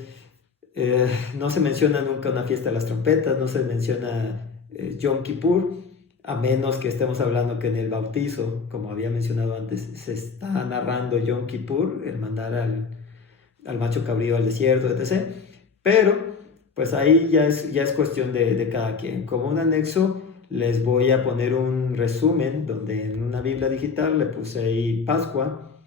no se menciona nunca una fiesta de las trompetas, no se menciona Yom Kippur, a menos que estemos hablando que en el bautizo, como había mencionado antes, se está narrando Yom Kippur, el mandar al macho cabrío al desierto, etc. Pero, pues ahí ya es cuestión de cada quien. Como un anexo, les voy a poner un resumen donde en una Biblia digital le puse ahí Pascua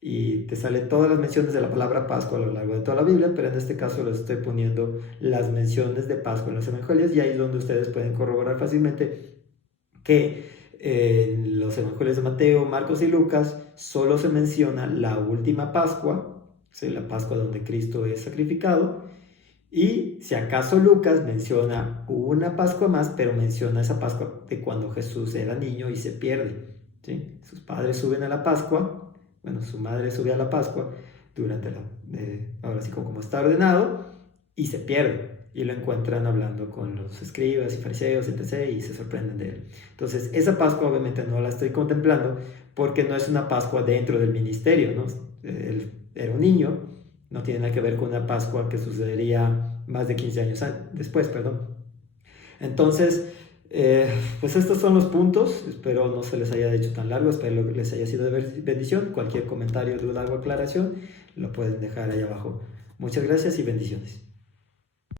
y te salen todas las menciones de la palabra Pascua a lo largo de toda la Biblia, pero en este caso les estoy poniendo las menciones de Pascua en los evangelios, y ahí es donde ustedes pueden corroborar fácilmente que en los evangelios de Mateo, Marcos y Lucas solo se menciona la última Pascua, ¿sí? La Pascua donde Cristo es sacrificado, y si acaso Lucas menciona una Pascua más, pero menciona esa Pascua de cuando Jesús era niño y se pierde, ¿sí? Sus padres suben a la Pascua, bueno, su madre sube a la Pascua durante ahora sí como está ordenado, y se pierde. y lo encuentran hablando con los escribas y fariseos, etc., y se sorprenden de él. Entonces, esa Pascua obviamente no la estoy contemplando porque no es una Pascua dentro del ministerio, ¿no? Él era un niño, no tiene nada que ver con una Pascua que sucedería más de 15 años después, perdón. Entonces, pues estos son los puntos. Espero no se les haya hecho tan largo, espero que les haya sido de bendición. Cualquier comentario, duda o aclaración lo pueden dejar ahí abajo. Muchas gracias y bendiciones.